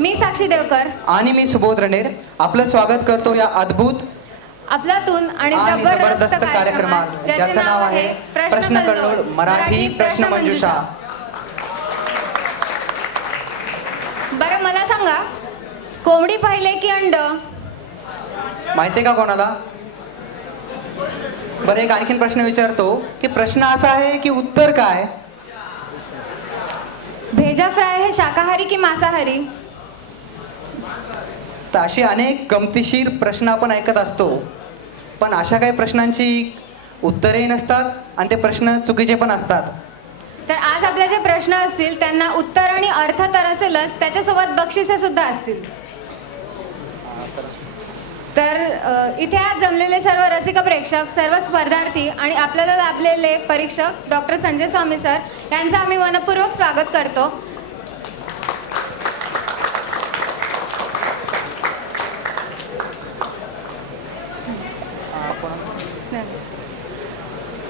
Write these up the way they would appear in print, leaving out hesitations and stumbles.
मी साक्षी देवकर आणि मी सुबोध रणेर आपलं स्वागत करतो या अद्भुत अफलातून आणि जबरदस्त कार्यक्रमात ज्याचं नाव आहे प्रश्न कल्लोळ मराठी प्रश्न मंजुषा. बरं मला सांगा, कोंबडी पाहिले की अंड? माहितीये का कोणाला? बरं एक आणखीन प्रश्न विचारतो की प्रश्न असा आहे की उत्तर काय? भेजा फ्राय हे शाकाहारी की मांसाहारी? तर अशी अनेक गमतीशीर प्रश्न आपण ऐकत असतो, पण अशा काही प्रश्नांची उत्तरेही नसतात आणि ते प्रश्न चुकीचे पण असतात. तर आज आपले जे प्रश्न असतील त्यांना उत्तर आणि अर्थ तर असेलच, त्याच्यासोबत बक्षिसे सुद्धा असतील. तर इथे आज जमलेले सर्व रसिक प्रेक्षक, सर्व स्पर्धार्थी आणि आपल्याला लाभलेले परीक्षक डॉक्टर संजय स्वामी सर यांचं आम्ही मनपूर्वक स्वागत करतो.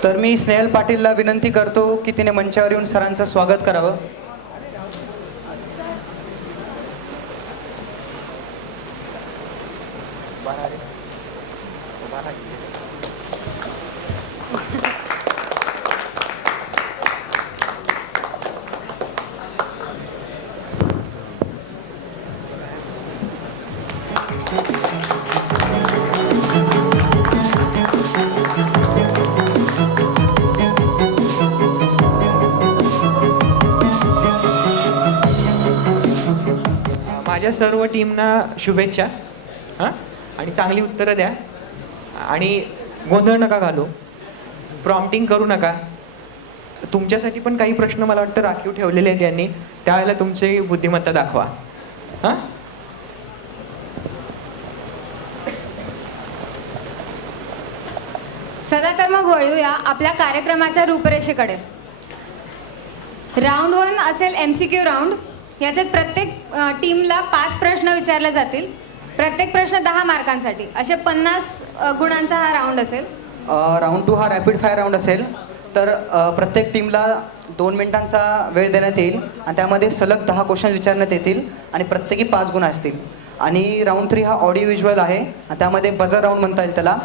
तर मी स्नेहल पाटीलला विनंती करतो की तिने मंचावर येऊन सरांचं स्वागत करावं. माझ्या सर्व टीमना शुभेच्छा. हां, आणि चांगली उत्तरं द्या आणि गोंधळ नका घालू, प्रॉम्प्टिंग करू नका. तुमच्यासाठी पण काही प्रश्न मला वाटतं राखीव ठेवलेले आहेत यांनी, त्यावेळेला तुमची बुद्धिमत्ता दाखवा. हां, चला तर मग वळूया आपल्या कार्यक्रमाच्या रूपरेषेकडे. राऊंड 1 असेल MCQ राऊंड. याच्यात प्रत्येक टीमला 5 प्रश्न विचारले जातील. प्रत्येक प्रश्न 10 मार्कांसाठी, असे 50 गुणांचा हा राऊंड असेल. राऊंड 2 हा रॅपिड फायर राऊंड असेल. तर प्रत्येक टीमला 2 मिनिटांचा वेळ देण्यात येईल आणि त्यामध्ये सलग 10 क्वेश्चन विचारण्यात येतील आणि प्रत्येकी 5 गुण असतील. आणि राऊंड 3 हा ऑडिओ व्हिज्युअल आहे आणि त्यामध्ये बझर राऊंड म्हणता येईल त्याला.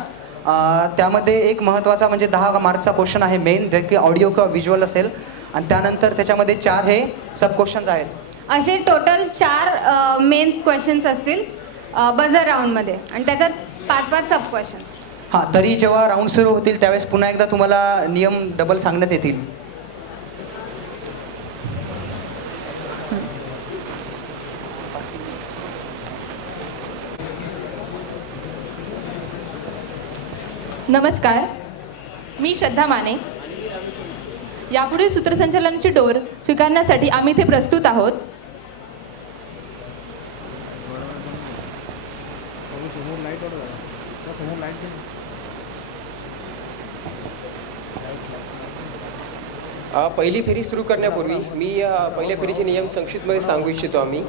त्यामध्ये एक महत्त्वाचा म्हणजे 10 मार्कचा क्वेश्चन आहे मेन, जे की ऑडिओ किंवा व्हिज्युअल असेल. आणि त्यानंतर त्याच्यामध्ये 4 हे सब क्वेश्चन्स आहेत. असे टोटल 4 मेन क्वेश्चन्स असतील बझर राऊंडमध्ये आणि त्याच्यात 5-5 सब क्वेश्चन्स. हां, तरी जेव्हा राऊंड सुरू होतील त्यावेळेस पुन्हा एकदा तुम्हाला नियम डबल सांगण्यात येतील. नमस्कार, मी श्रद्धा माने. यापुढे सूत्रसंचालनाची डोर स्वीकारण्यासाठी आम्ही इथे प्रस्तुत आहोत. पहिली फेरी सुरू करण्यापूर्वी मी पहिल्या फेरीचे नियम संक्षिप्तमध्ये सांगू इच्छितो. आम्ही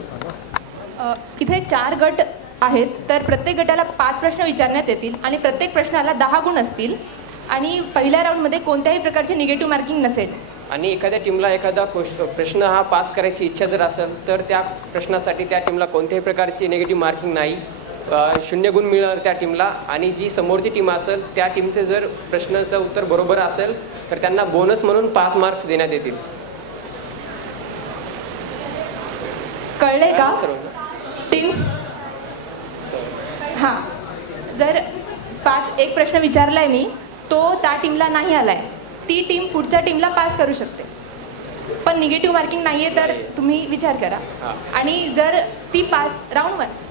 इथे 4 गट आहेत, तर प्रत्येक गटाला 5 प्रश्न विचारण्यात येतील आणि प्रत्येक प्रश्नाला 10 गुण असतील आणि पहिल्या राऊंडमध्ये कोणत्याही प्रकारचे निगेटिव्ह मार्किंग नसेल. आणि एखाद्या टीमला एखादा प्रश्न हा पास करायची इच्छा जर असेल तर त्या प्रश्नासाठी त्या टीमला कोणत्याही प्रकारची निगेटिव्ह मार्किंग नाही, 0 गुण मिळणार त्या टीमला. आणि जी समोरची टीम असेल त्या टीमचे जर प्रश्नाचं उत्तर बरोबर असेल तर त्यांना बोनस म्हणून 5 मार्क्स देण्यात येतील. कळले का टीम्स? हां, जर एक प्रश्न विचारला आहे मी, तो त्या टीमला नाही आला आहे, ती टीम पुढच्या टीमला पास करू शकते, पण निगेटिव्ह मार्किंग नाही आहे तर तुम्ही विचार करा. आणि जर ती राऊंड 1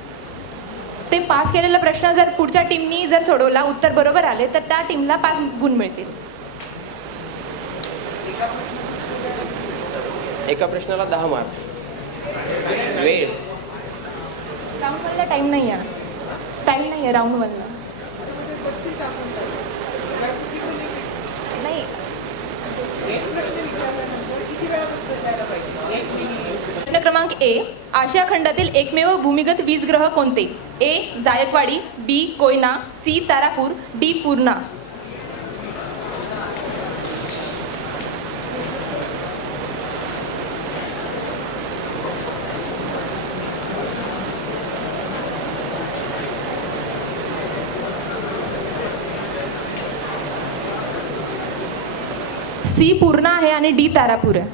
ते पास केलेला प्रश्न जर पुढच्या टीमनी जर सोडवला, उत्तर बरोबर आले, तर त्या टीमला 5 गुण मिळतील. एका प्रश्नाला 10 मार्क्स. वेळ राऊंड 1ला टाईम नाही आहे, राऊंड 1ला नाही. प्रश्न क्रमांक A. आशिया खंडातील एकमेव भूमिगत वीजग्रह कोणते? A. Jayakwadi, B. Koyna, C. Tarapur, D. Purna. C Purna आहे आणि डी तारापूर आहे.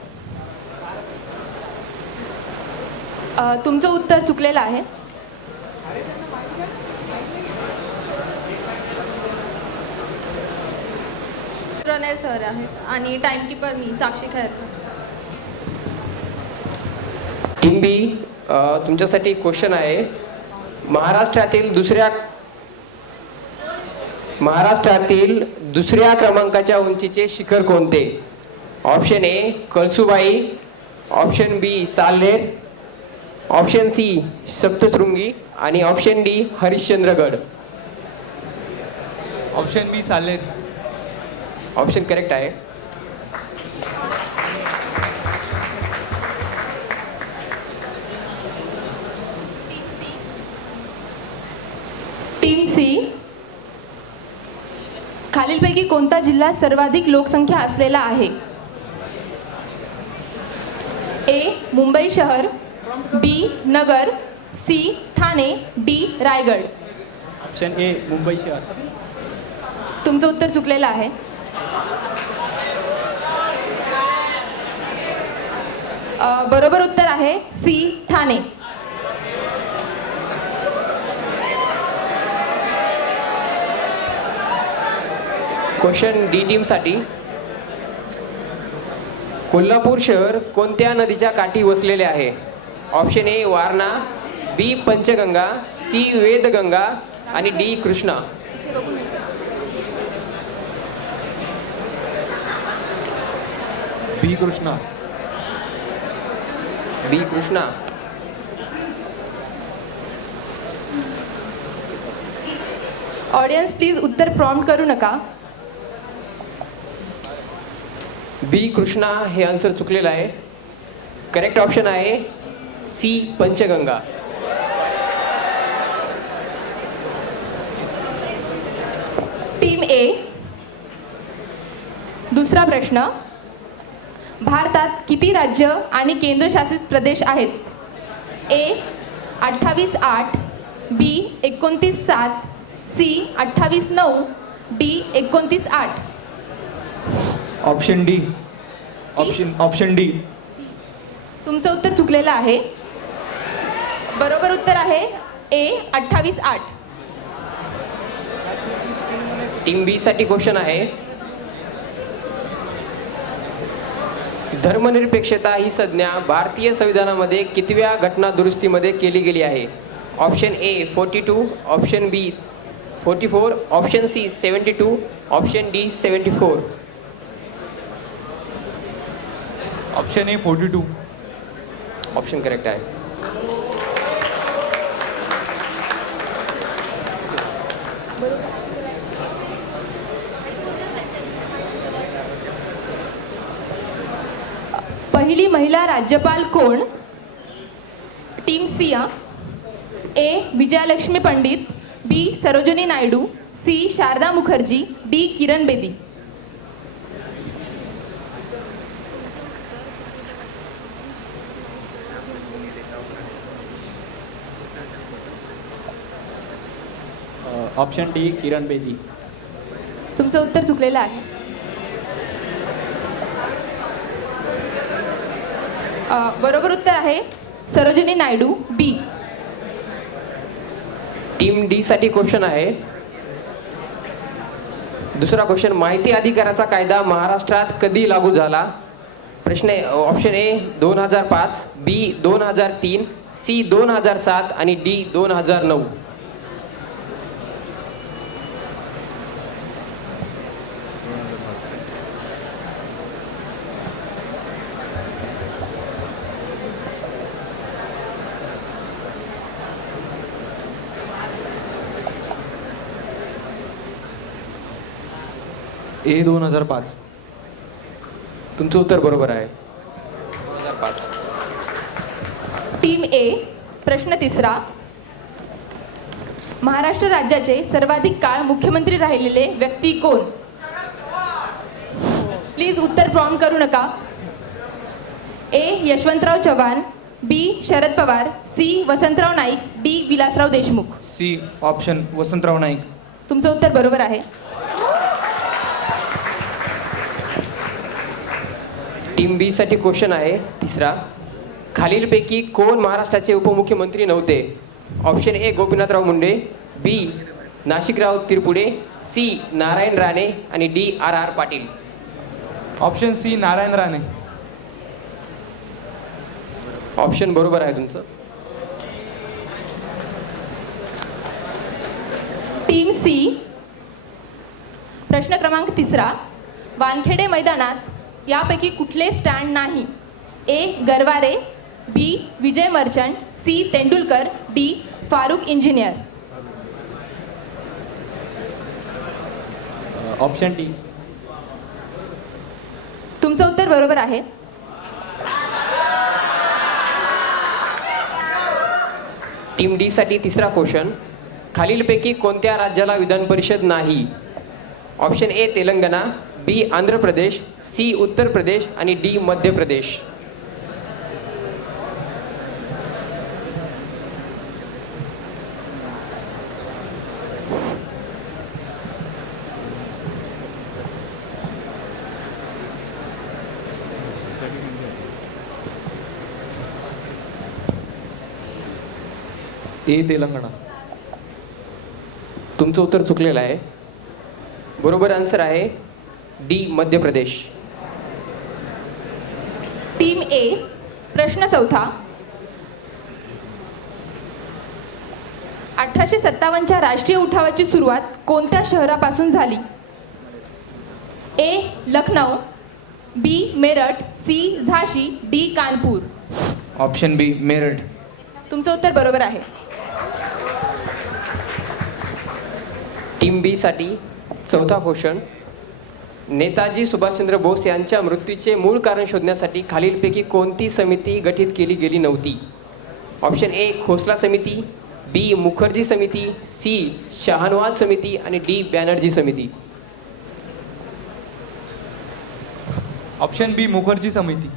तुमचं उत्तर चुकलेलं आहे. रनर सर आहेत आणि टाइमकीपर मी साक्षी खैर. टीम बी, तुमच्यासाठी क्वेश्चन आहे. महाराष्ट्रातील दुसऱ्या क्रमांकाच्या उंचीचे शिखर कोणते? Option A Kalsubai, option B Salher, option C Saptashrungi आणि option D Harishchandragad. Option B Saler. Option correct आहे. टीम सी, खालीलपैकी कोणता जिल्हा सर्वाधिक लोकसंख्या असलेला आहे? ए मुंबई शहर, बी नगर, C Thane, D Raigad. Option A Mumbai शहर. तुमचं उत्तर चुकलेलं आहे. बरोबर उत्तर आहे सी ठाणे. क्वेश्चन डी टीमसाठी. कोल्हापूर शहर कोणत्या नदीच्या काठी वसलेले आहे? Option A Warna, B Panchganga, C Vedganga आणि D Krishna. B Krishna. B Krishna. Audience please उत्तर प्रॉम्प्ट करू नका. बी कृष्णा हे आन्सर चुकलेलं आहे. करेक्ट ऑप्शन आहे सी पंचगंगा. टीम ए, दुसरा प्रश्न. भारतात किती राज्य आणि केंद्रशासित प्रदेश आहेत? A 28-8, B 29-7, C 28-9, D 29-8. Option D. Option D. तुमचं उत्तर चुकलेलं आहे. बरोबर उत्तर आहे ए 28-8. टीम बी साठी क्वेश्चन आहे. धर्मनिरपेक्षता ही संज्ञा भारतीय संविधानामध्ये कितव्या घटना दुरुस्तीमध्ये केली गेली आहे? Option A 42, option B 44, option C 72, option D 74. Option A 42. Option correct आहे. पहिली महिला राज्यपाल कोण? Team C. A Vijayalakshmi Pandit, B Sarojini Naidu, C Sharada Mukherjee, D Kiran Bedi. Option D Kiran Bedi. तुमचं उत्तर चुकलेलं आहे. बरोबर उत्तर आहे Sarojini Naidu, B. Team D साठी क्वेश्चन आहे. दुसरा क्वेश्चन. माहिती अधिकाराचा कायदा महाराष्ट्रात कधी लागू झाला? प्रश्न ऑप्शन ए 2005, बी 2003, सी 2007 आणि डी 2009. ए 2005. तुमचं उत्तर बरोबर आहे. 2005. टीम ए, प्रश्न तिसरा. महाराष्ट्र राज्याचे सर्वाधिक काळ मुख्यमंत्री राहिलेले व्यक्ती कोण? प्लीज उत्तर प्रॉम्प्ट करू नका. A Yashwantrao Chavan, B Sharad Pawar, C Vasantrao Naik, D Vilasrao Deshmukh. C option Vasantrao Naik. तुमचं उत्तर बरोबर आहे. टीम बी साठी क्वेश्चन आहे तिसरा. खालीलपैकी कोण महाराष्ट्राचे उपमुख्यमंत्री नव्हते? Option A Gopinathrao Munde, B Nashikrao Tirpude, C Narayan Rane आणि D R R Patil. Option C Narayan Rane. Option बरोबर आहे तुमचं. Team C. प्रश्न क्रमांक तिसरा. वानखेडे मैदानात यापैकी कुठले स्टँड नाही? A Garware, B Vijay Merchant, C Tendulkar, D Farokh Engineer. Option D. तुमचं उत्तर बरोबर आहे. टीम डी साठी तिसरा क्वेश्चन. खालीलपैकी कोणत्या राज्याला विधान परिषद नाही? Option A Telangana, B Andhra Pradesh, C Uttar Pradesh आणि डी मध्य प्रदेश. ए तेलंगणा. तुमचं उत्तर चुकलेलं आहे. बरोबर आन्सर आहे डी मध्य प्रदेश. टीम ए. प्रश्न चौथा. 1857च्या राष्ट्रीय उठावाची सुरुवात कोणत्या शहरापासून झाली? ए लखनौ, बी मेरठ, सी झाशी, डी कानपूर. ऑप्शन बी मेरठ. तुमचं उत्तर बरोबर आहे. टीम बी साठी चौथा क्वेश्चन. नेताजी सुभाषचंद्र बोस यांच्या मृत्यूचे मूळ कारण शोधण्यासाठी खालीलपैकी कोणती समिती गठीत केली गेली नव्हती? ऑप्शन ए खोसला समिती, बी मुखर्जी समिती, सी शहानवाज समिती आणि डी बॅनर्जी समिती. ऑप्शन बी मुखर्जी समिती.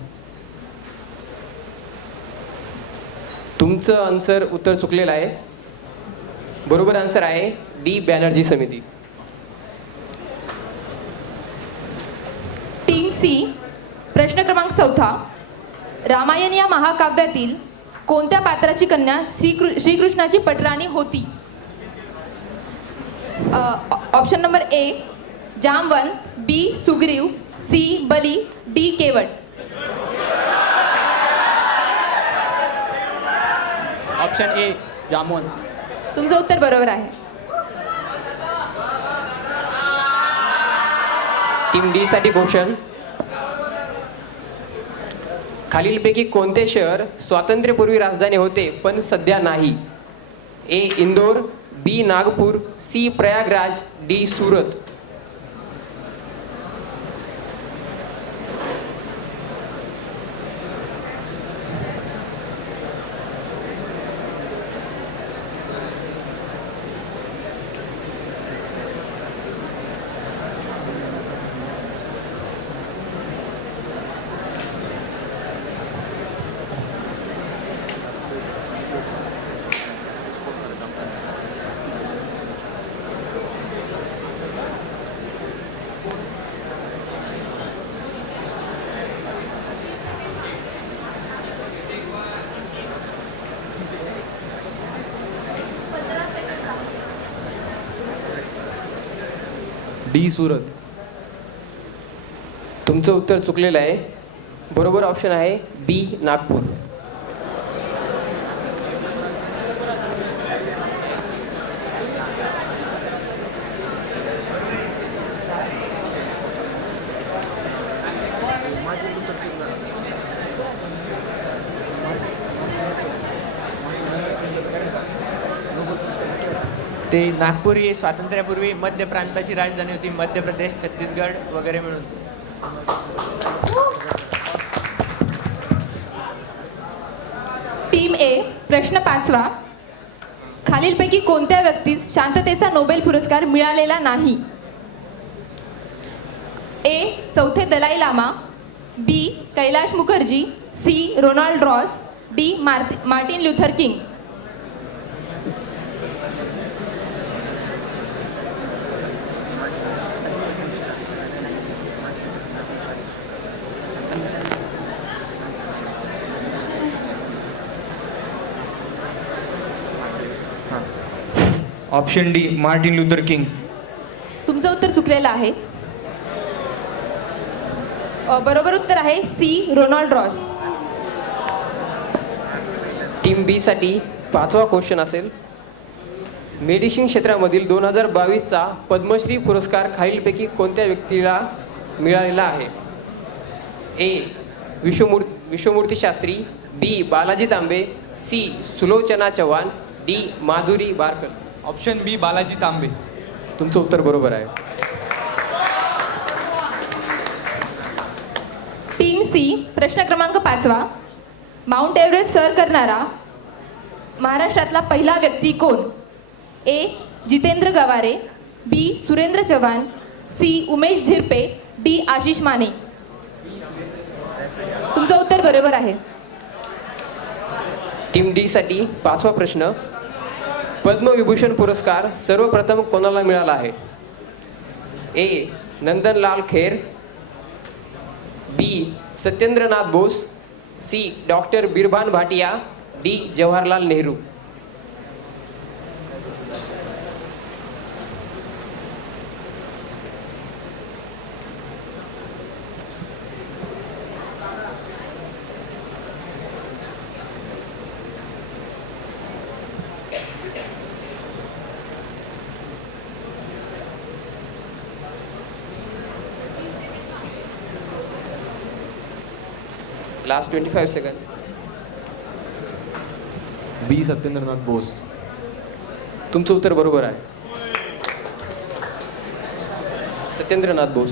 तुमचं आन्सर उत्तर चुकलेलं आहे. बरोबर आन्सर आहे डी बॅनर्जी समिती. Team C. प्रश्न क्रमांक चौथा. रामायण या महाकाव्यातील कोणत्या पात्राची कन्या श्रीकृष्णाची पटराणी होती? Option number A Jambavant, B Sugriva, C Bali, D Kevat. Option A Jambavant. तुमचं उत्तर बरोबर आहे. टीम डी साठी क्वेश्चन. खालीलपैकी कोणते शहर स्वातंत्र्यपूर्वी राजधानी होते पण सध्या नाही? A Indore, B Nagpur, C Prayagraj, D Surat. D Surat. तुमचं उत्तर चुकलेलं आहे. बरोबर ऑप्शन आहे बी नागपूर. ते नागपूर ही स्वातंत्र्यापूर्वी मध्य प्रांताची राजधानी होती. मध्य प्रदेश, छत्तीसगड वगैरे मिळून. टीम ए. प्रश्न पाचवा. खालीलपैकी कोणत्या व्यक्तीस शांततेचा नोबेल पुरस्कार मिळालेला नाही? ए चौथे Dalai Lama, B Kailash Mukherjee, C Ronald Ross, D Martin Luther King. Option D Martin Luther King. तुमचं उत्तर चुकलेलं आहे. बरोबर उत्तर आहे C Ronald Ross. Team B साठी 5वा क्वेश्चन असेल. मेडिसिन क्षेत्रामधील 2022चा पद्मश्री पुरस्कार खालीलपैकी कोणत्या व्यक्तीला मिळालेला आहे? A. Vishwamurti Shastri, B. Balaji Tambe, C. Sulochana Chavan, D. Madhuri Barkar. Option B Balaji Tambe. तुमचं उत्तर बरोबर आहे. टीम सी प्रश्न क्रमांक 5. माउंट एव्हरेस्ट सर करणारा महाराष्ट्रातला पहिला व्यक्ती कोण? ए. जितेंद्र गवारे, बी. सुरेंद्र चव्हाण, सी. उमेश झिरपे, डी. आशिष माने. तुमचं उत्तर बरोबर आहे. टीम डी साठी 5वा प्रश्न. पद्मविभूषण पुरस्कार सर्वप्रथम कोणाला मिळाला आहे? A. Nandanlal Kher, B. Satyendranath Bose, C. Doctor Birbhan Bhatia, D. Jawaharlal Nehru. Last 25 second. B Satyendranath Bose. तुमचं उत्तर बरोबर आहे. सत्येंद्रनाथ बोस.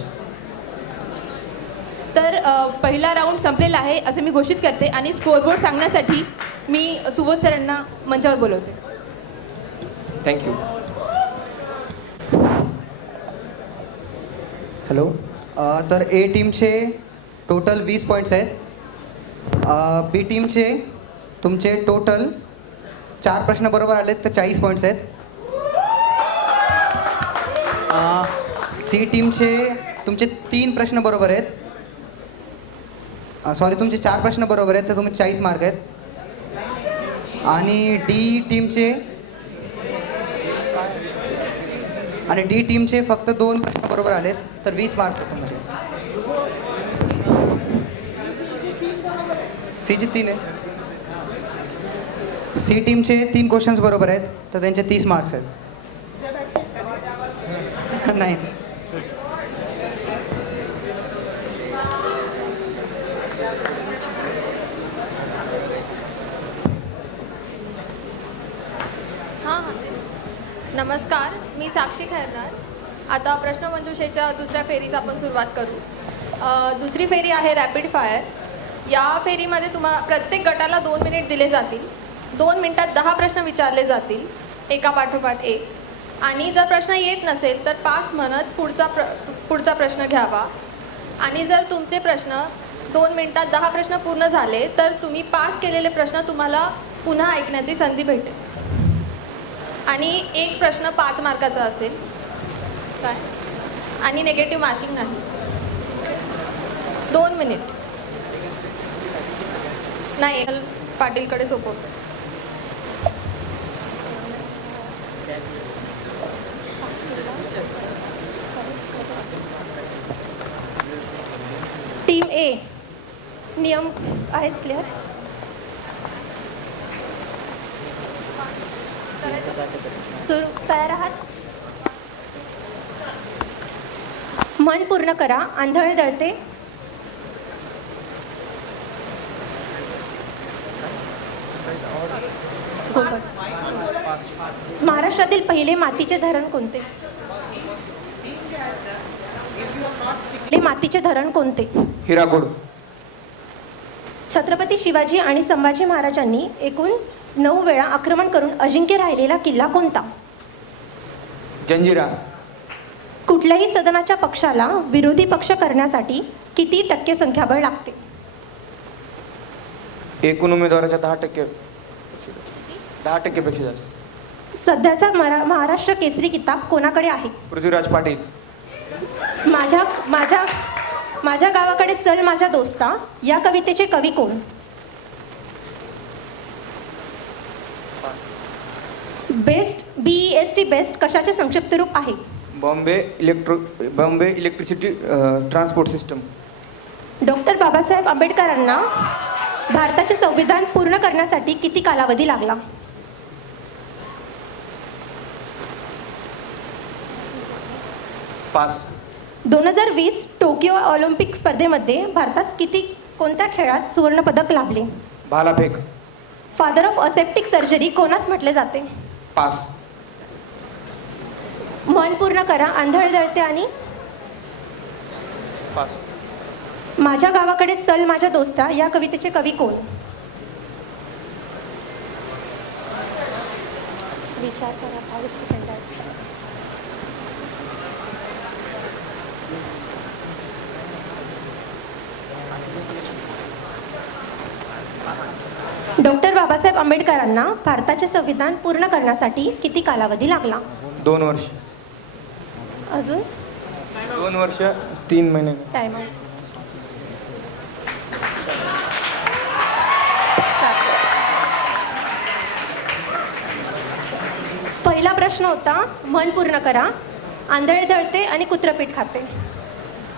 तर पहिला राऊंड संपलेला आहे असे मी घोषित करते आणि स्कोअरबोर्ड सांगण्यासाठी मी सुबोध सरांना मंचावर बोलवते. थँक्यू. हॅलो. तर ए टीमचे टोटल 20 पॉईंट्स आहेत. बी टीमचे तुमचे टोटल 4 प्रश्न बरोबर आलेत तर 40 पॉईंट्स आहेत. सी टीमचे तुमचे 3 प्रश्न बरोबर आहेत. सॉरी, तुमचे 4 प्रश्न बरोबर आहेत तर तुमचे 40 मार्क आहेत. आणि डी टीमचे फक्त 2 प्रश्न बरोबर आलेत तर 20 मार्क्स आहेत तुमचे. सीचे 3 आहे. सी टीमचे 3 क्वेश्चन्स बरोबर आहेत तर त्यांचे 30 मार्क्स आहेत. नाही. नमस्कार, मी साक्षी खैरनार. आता प्रश्नमंजुषेच्या दुसऱ्या फेरीस आपण सुरुवात करू. दुसरी फेरी आहे रॅपिड फायर. या फेरीमध्ये तुम्हाला प्रत्येक गटाला 2 मिनिट दिले जातील. 2 मिनिटात 10 प्रश्न विचारले जातील एका पाठोपाठ एक. आणि जर प्रश्न येत नसेल तर पास म्हणत पुढचा प्रश्न घ्यावा. आणि जर तुमचे प्रश्न 2 मिनिटात 10 प्रश्न पूर्ण झाले तर तुम्ही पास केलेले प्रश्न तुम्हाला पुन्हा ऐकण्याची संधी भेटेल. आणि एक प्रश्न 5 मार्काचा असेल काय, आणि नेगेटिव्ह मार्किंग नाही. 2 मिनिट नाही. पाटीलकडे सोपवतो. टीम ए, नियम आहेत क्लिअर? सुरू, तयार आहात? मन पूर्ण करा. आंधळे दळते. महाराष्ट्रातील पहिले मातीचे धरण कोणते? मातीचे धरण कोणते? हिराकोड. छत्रपती शिवाजी आणि संभाजी महाराजांनी एकूण 9 वेळा आक्रमण करून अजिंक्य राहिलेला किल्ला कोणता? जंजिरा. कुठल्याही सदनाच्या पक्षाला विरोधी पक्ष करण्यासाठी किती टक्के संख्याबळ लागते? एकूण उमेदवाराच्या 10% पेक्षा जास्त. सध्याचा महाराष्ट्र केसरी किताब कोणाकडे आहे? पृथ्वीराज पाटील. माझ्या गावाकडे चल माझ्या दोस्ता या कवितेचे कवी कोण? बेस्ट BEST बेस्ट कशाचे संक्षिप्त रूप आहे? Bombay electricity transport system. Doctor Babasaheb आंबेडकरांना भारताचे संविधान पूर्ण करण्यासाठी किती कालावधी लागला? पास. 2020 टोकियो ऑलिम्पिक स्पर्धेमध्ये भारतास कोणत्या खेळात सुवर्णपदक लाभले? भालाफेक. फादर ऑफ असेप्टिक सर्जरी कोणास म्हटले जाते? पास. मन पूर्ण करा, आंधळ दळते आणि पास. माझ्या गावाकडे चल माझ्या दोस्ता या कवितेचे कवी कोण? विचार करा, 22 सेकंद आहेत. डॉक्टर बाबासाहेब आंबेडकरांना भारताचे संविधान पूर्ण करण्यासाठी किती कालावधी लागला? 2 वर्ष. अजून 2 वर्ष 3 महिने. टाइम पहिला प्रश्न होता मन पूर्ण करा, आंधळे दळते आणि कुत्रपीठ खाते.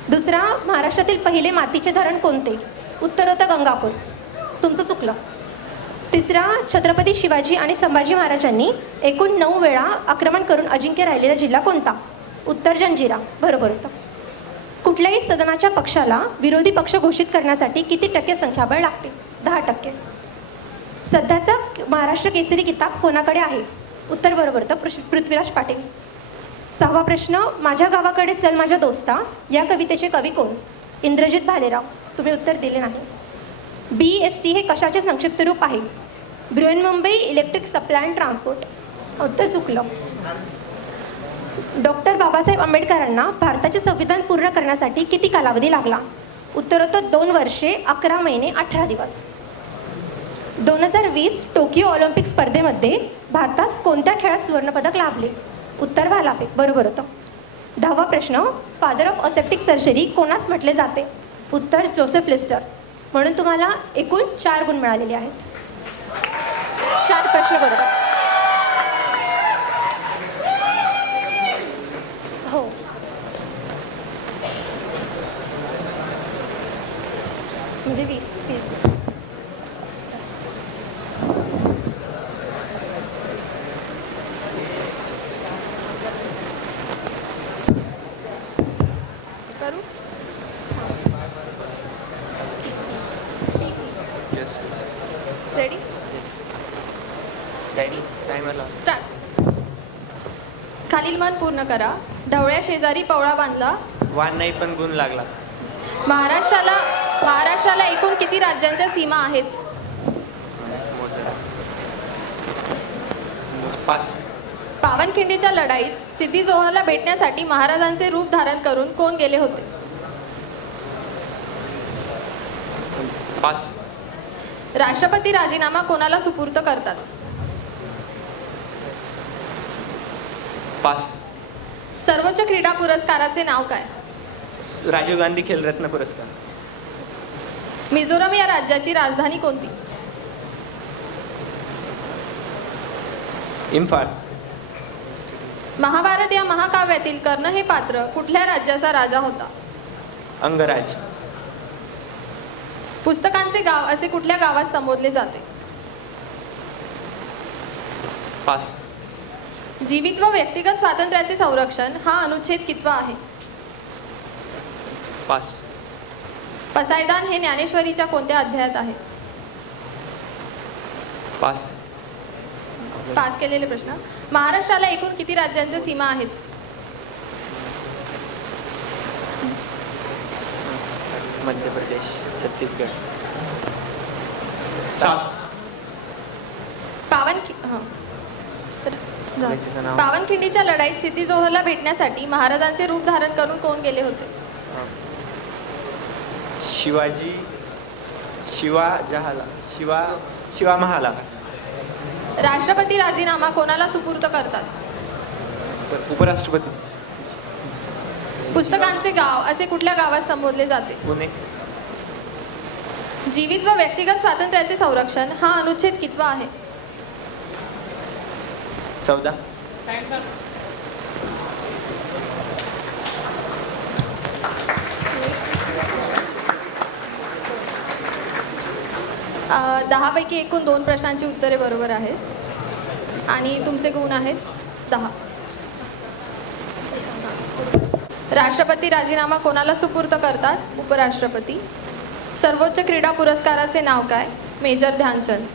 दुसरा, महाराष्ट्रातील पहिले मातीचे धरण कोणते? उत्तर होतं गंगापूर. तुमचं चुकलं. तिसरा, छत्रपती शिवाजी आणि संभाजी महाराजांनी एकूण 9 वेळा आक्रमण करून अजिंक्य राहिलेला जिल्हा कोणता? उत्तर जंजिरा. बरोबर होतं. कुठल्याही सदनाच्या पक्षाला विरोधी पक्ष घोषित करण्यासाठी किती टक्के संख्याबळ लागते? 10%. सध्याचा महाराष्ट्र केसरी किताब कोणाकडे आहे? उत्तर बरोबर होतं पृथ्वीराज पाटील. 6वा प्रश्न, माझ्या गावाकडे चल माझ्या दोस्ता या कवितेचे कवी कोण? इंद्रजित भालेराव. तुम्ही उत्तर दिले नाही. BEST हे कशाचे संक्षिप्त रूप आहे? Brihanmumbai electric supply and transport. उत्तर चुकलं. डॉक्टर बाबासाहेब आंबेडकरांना भारताचे संविधान पूर्ण करण्यासाठी किती कालावधी लागला? उत्तर होतं 2 वर्षे 11 महिने 18 दिवस. 2020 टोकियो ऑलिम्पिक स्पर्धेमध्ये भारतास कोणत्या खेळात सुवर्णपदक लाभले? उत्तर भालाफेक. बरोबर होतं. 10वा प्रश्न, फादर ऑफ असेप्टिक सर्जरी कोणास म्हटले जाते? उत्तर जोसेफ लिस्टर. म्हणून तुम्हाला एकूण 4 गुण मिळालेले आहेत. 4 प्रश्न बरोबर. हो. म्हणजे 20. करू? रेडी? स्टार्ट. खालील मन पूर्ण करा. ढवळ्या शेजारी पवळा बांधला. वान नाही पण गुण लागला. महाराष्ट्राला एकूण किती राज्यांच्या सीमा आहेत? पास. पावनखिंडीच्या लढाईत सिद्धी जोहरला भेटण्यासाठी महाराजांचे रूप धारण करून कोण गेले होते? पास. राष्ट्रपती राजीनामा कोणाला सुपूर्द करतात? पास. सर्वोच्च क्रीडा पुरस्काराचे नाव काय? राजीव गांधी खेलरत्न पुरस्कार. मिझोरम या राज्याची राजधानी कोणती? इम्फाळ. महाभारत या महाकाव्यातील कर्ण हे पात्र कुठल्या राज्याचा राजा होता? अंगराज. पुस्तकांचे गाव असे कुठल्या गावात संबोधले जाते? पास. जीवित व व्यक्तिगत स्वातंत्र्याचे संरक्षण हा अनुच्छेद कितवा आहे? पास. पसायदान हे ज्ञानेश्वरीच्या कोणत्या अध्यायात आहे? पास. पास केलेले प्रश्न. महाराष्ट्राला एकूण किती राज्यांच्या सीमा आहेत? मध्य प्रदेश, छत्तीसगड. 7. पावनखिंडीच्या लढाईत सिद्धी जोहरला भेटण्यासाठी महाराजांचे रूप धारण करून कोण गेले होते? शिवा महाला. राष्ट्रपती राजीनामा कोणाला सुपूर्द करतात? उपराष्ट्रपती. पुस्तकांचे गाव असे कुठल्या गावात संबोधले जाते? पुणे. जीवित व व्यक्तिगत स्वातंत्र्याचे संरक्षण हा अनुच्छेद कितवा आहे? 14. दहापैकी एकूण 2 प्रश्नांची उत्तरे बरोबर आहेत आणि तुमचे गुण आहेत 10. राष्ट्रपती राजीनामा कोणाला सुपूर्द करतात? उपराष्ट्रपती. सर्वोच्च क्रीडा पुरस्काराचे नाव काय? मेजर ध्यानचंद.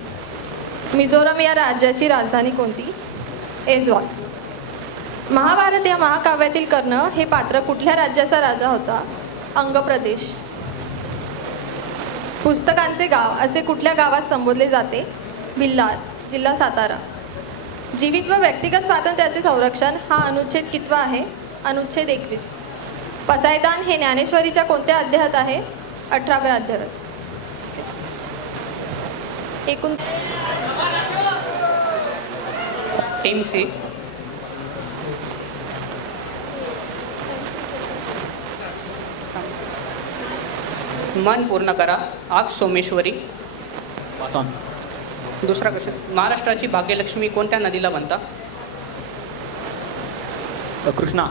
मिझोरम या राज्याची राजधानी कोणती? ऐझवाल. महाभारत या महाकाव्यातील कर्ण हे पात्र कुठल्या राज्याचा राजा होता? अंगप्रदेश. पुस्तकांचे गाव असे कुठल्या गावात संबोधले जाते? भिल्लार, जिल्हा सातारा. जीवित व व्यक्तिगत स्वातंत्र्याचे संरक्षण हा अनुच्छेद कितवा आहे? अनुच्छेद 21. पसायदान हे ज्ञानेश्वरीच्या कोणत्या अध्यायात आहे? 18व्या अध्यायात. एकूण टीम सी. मन पूर्ण करा. आग सोमेश्वरी. Pass on. दुसरा क्वेश्चन. महाराष्ट्राची भाग्यलक्ष्मी कोणत्या नदीला बनतात? कृष्णा.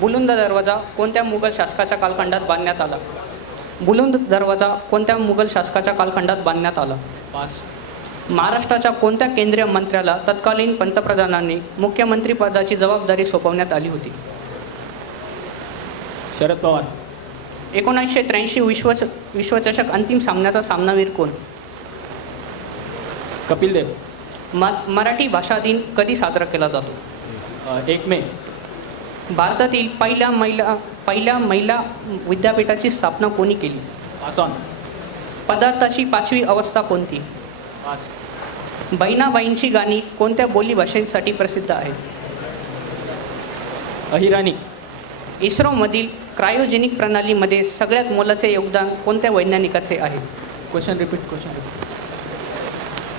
बुलंद दरवाजा कोणत्या मुघल शासकाच्या कालखंडात बांधण्यात आला? बुलंद दरवाजा कोणत्या मुघल शासकाच्या कालखंडात बांधण्यात आला? पास. महाराष्ट्राच्या कोणत्या केंद्रीय मंत्र्याला तत्कालीन पंतप्रधानांनी मुख्यमंत्री पदाची जबाबदारी सोपवण्यात आली होती? शरद पवार. 1983 विश्वचषक अंतिम सामन्याचा सामनावीर कोण? कपिल देव. मराठी भाषा दिन कधी साजरा केला जातो? 1 मे. भारतातील पहिल्या महिला विद्यापीठाची स्थापना कोणी केली? Pass on. पदार्थाची 5वी अवस्था कोणती? पास. बहिणाबाईंची गाणी कोणत्या बोलीभाषेसाठी प्रसिद्ध आहेत? अहिराणी. इस्रोमधील क्रायोजेनिक प्रणालीमध्ये सगळ्यात मोलाचे योगदान कोणत्या वैज्ञानिकाचे आहे? Question repeat.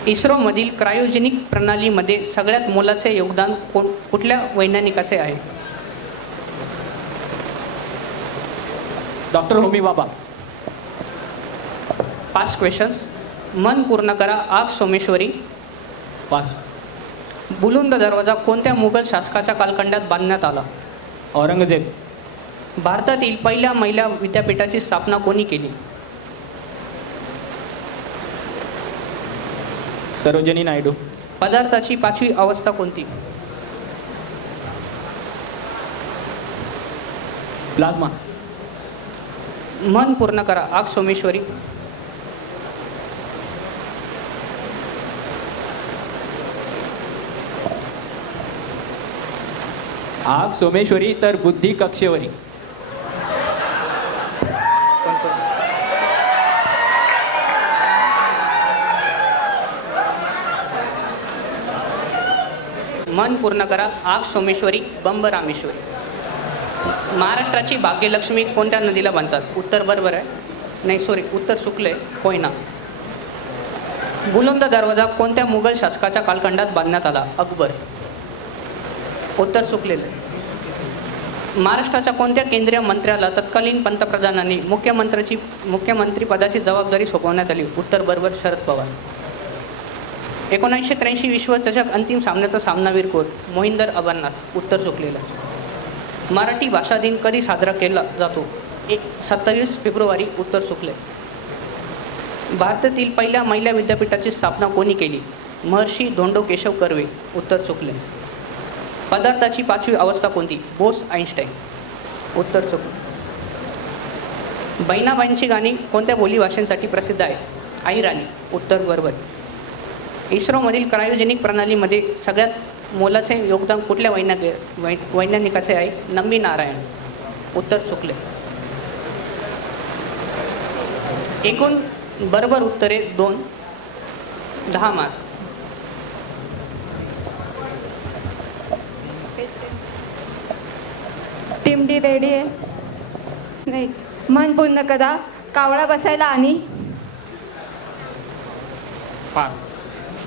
इस्रोमधील क्रायोजेनिक प्रणालीमध्ये सगळ्यात मोलाचे योगदान कुठल्या वैज्ञानिकाचे आहे? डॉक्टर होमी बाबा. 5 क्वेश्चन्स. मन पूर्ण करा. आग सोमेश्वरी. पास. बुलंद दरवाजा कोणत्या मुघल शासकाच्या कालखंडात बांधण्यात आला? औरंगजेब. भारतातील पहिल्या महिला विद्यापीठाची स्थापना कोणी केली? सरोजिनी नायडू. पदार्थाची 5वी अवस्था कोणती? प्लाझ्मा. मन पूर्ण करा. आग सोमेश्वरी. आग सोमेश्वरी तर बुद्धी कक्षेवरी. मन पूर्ण करा. आग सोमेश्वरी. बंब रामेश्वरी. महाराष्ट्राची भाग्यलक्ष्मी कोणत्या नदीला बांधतात? उत्तर बरोबर आहे. नाही सॉरी, उत्तर चुकले. कोयना. बुलंद दरवाजा कोणत्या मुघल शासकाच्या कालखंडात बांधण्यात आला? अकबर. उत्तर चुकलेलं आहे. महाराष्ट्राच्या कोणत्या केंद्रीय मंत्र्याला तत्कालीन पंतप्रधानांनी मुख्यमंत्री पदाची जबाबदारी सोपवण्यात आली? उत्तर बरोबर. शरद पवार. 1983 विश्वचषक अंतिम सामन्याचा सामनावीर कोण? मोहिंदर अमरनाथ. उत्तर चुकलेलं आहे. मराठी भाषा दिन कधी साजरा केला जातो? 27 फेब्रुवारी. उत्तर चुकले. भारतातील पहिल्या महिला विद्यापीठाची स्थापना कोणी केली? महर्षी धोंडो केशव कर्वे. उत्तर चुकले. पदार्थाची 5वी अवस्था कोणती? बोस आईन्स्टाईन. उत्तर चुकले. बहिणाबाईंची गाणी कोणत्या बोलीभाषेसाठी प्रसिद्ध आहे? अहिराणी. उत्तर बरोबर. इस्रोमधील क्रायोजेनिक प्रणालीमध्ये सगळ्यात मोलाचे योगदान कुठल्या वैज्ञानिकाचे आहे? नंबी नारायण. उत्तर चुकले. एकूण बरोबर उत्तरे 2. 10 मार्क. टीम डी रेडी आहे? नाही. मन पूर्ण करा. कावळा बसायला आणि पास.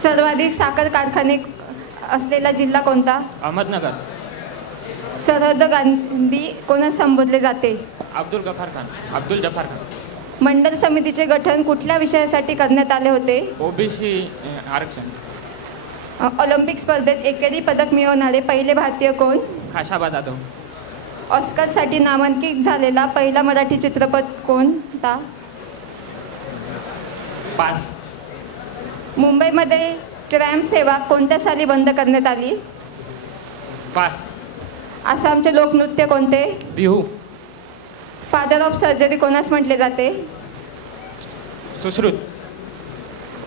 सर्वाधिक साखर कारखाने असलेला जिल्हा कोणता? अहमदनगर. सरहद्द गांधी कोणास संबोधले जाते? अब्दुल जफार खान. मंडल समितीचे गठन कुठल्या विषयासाठी करण्यात आले होते? ओबीसी आरक्षण. ऑलिम्पिक स्पर्धेत एकेरी पदक मिळवणारे पहिले भारतीय कोण? खाशाबा जाधव. ऑस्करसाठी नामांकित झालेला पहिला मराठी चित्रपट कोणता? पास. मुंबईमध्ये ट्रॅम सेवा कोणत्या साली बंद करण्यात आली? पास. आसामचे लोकनृत्य कोणते? बिहू. फादर ऑफ सर्जरी कोणास म्हटले जाते? सुश्रुत.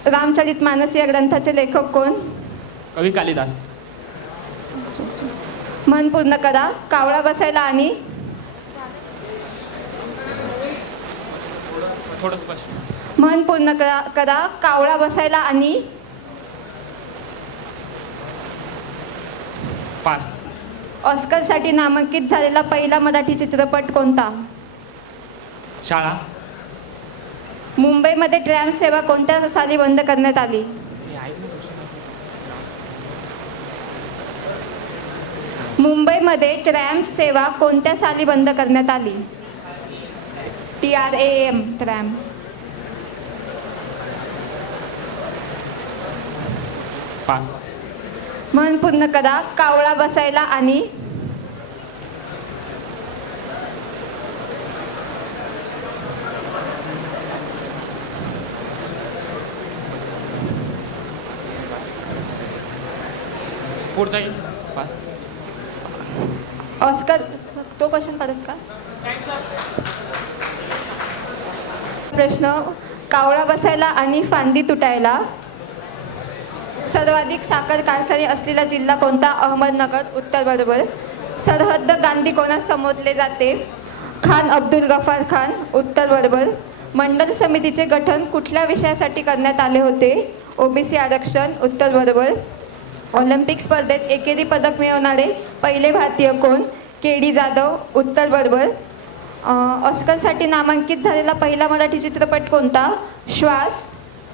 रामचरित मानस या ग्रंथाचे लेखक कोण? कवी कालिदास. मन पूर्ण करा. कावळा बसायला आणि थोडं स्पष्ट. मन पूर्ण करा. कावळा बसायला आणि पास. ऑस्करसाठी नामांकित झालेला पहिला मराठी चित्रपट कोणता? शाळा. मुंबईमध्ये ट्रॅम सेवा कोणत्या साली बंद करण्यात आली? मुंबईमध्ये ट्रॅम सेवा कोणत्या साली बंद करण्यात आली? TRAM tram. पास. मन पूर्ण करा. कावळा बसायला आणि पुढचा येईल. पास. ऑस्कर तो क्वेश्चन परत का? प्रश्न. कावळा बसायला आणि फांदी तुटायला सर्वाधिक साखर कारखाने असलेला जिल्हा कोणता? अहमदनगर. उत्तर बरोबर. सरहद्द गांधी कोणास संबोधले जाते? खान अब्दुल गफार खान. उत्तर बरोबर. मंडल समितीचे गठन कुठल्या विषयासाठी करण्यात आले होते? OBC आरक्षण. उत्तर बरोबर. ऑलिम्पिक स्पर्धेत एकेरी पदक मिळवणारे पहिले भारतीय कोण? KD जाधव. उत्तर बरोबर. ऑस्करसाठी नामांकित झालेला पहिला मराठी चित्रपट कोणता? श्वास.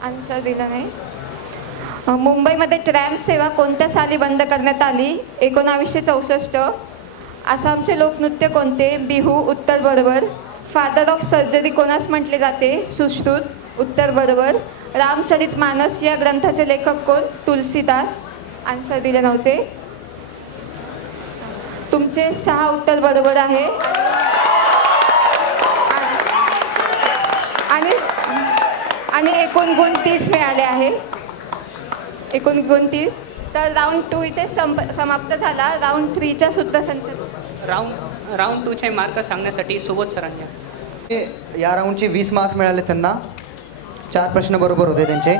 आन्सर दिला नाही. मुंबईमध्ये ट्रॅम सेवा कोणत्या साली बंद करण्यात आली? 1964. आसामचे लोकनृत्य कोणते? बिहू. उत्तर बरोबर. फादर ऑफ सर्जरी कोणास म्हटले जाते? सुश्रुत. उत्तर बरोबर. रामचरित मानस या ग्रंथाचे लेखक कोण? तुलसीदास. आन्सर दिले नव्हते. तुमचे 6 उत्तर बरोबर आहे. आणि एकूण गुण 30 मिळाले आहे. एकूण गुण 30. तर राऊंड 2 इथे समाप्त झाला. राऊंड 3च्या सूत्रसंचालन. राऊंड 2चे मार्क सांगण्यासाठी सुबोध सरांनी. या राऊंडचे 20 मार्क्स मिळाले त्यांना. 4 प्रश्न बरोबर होते त्यांचे.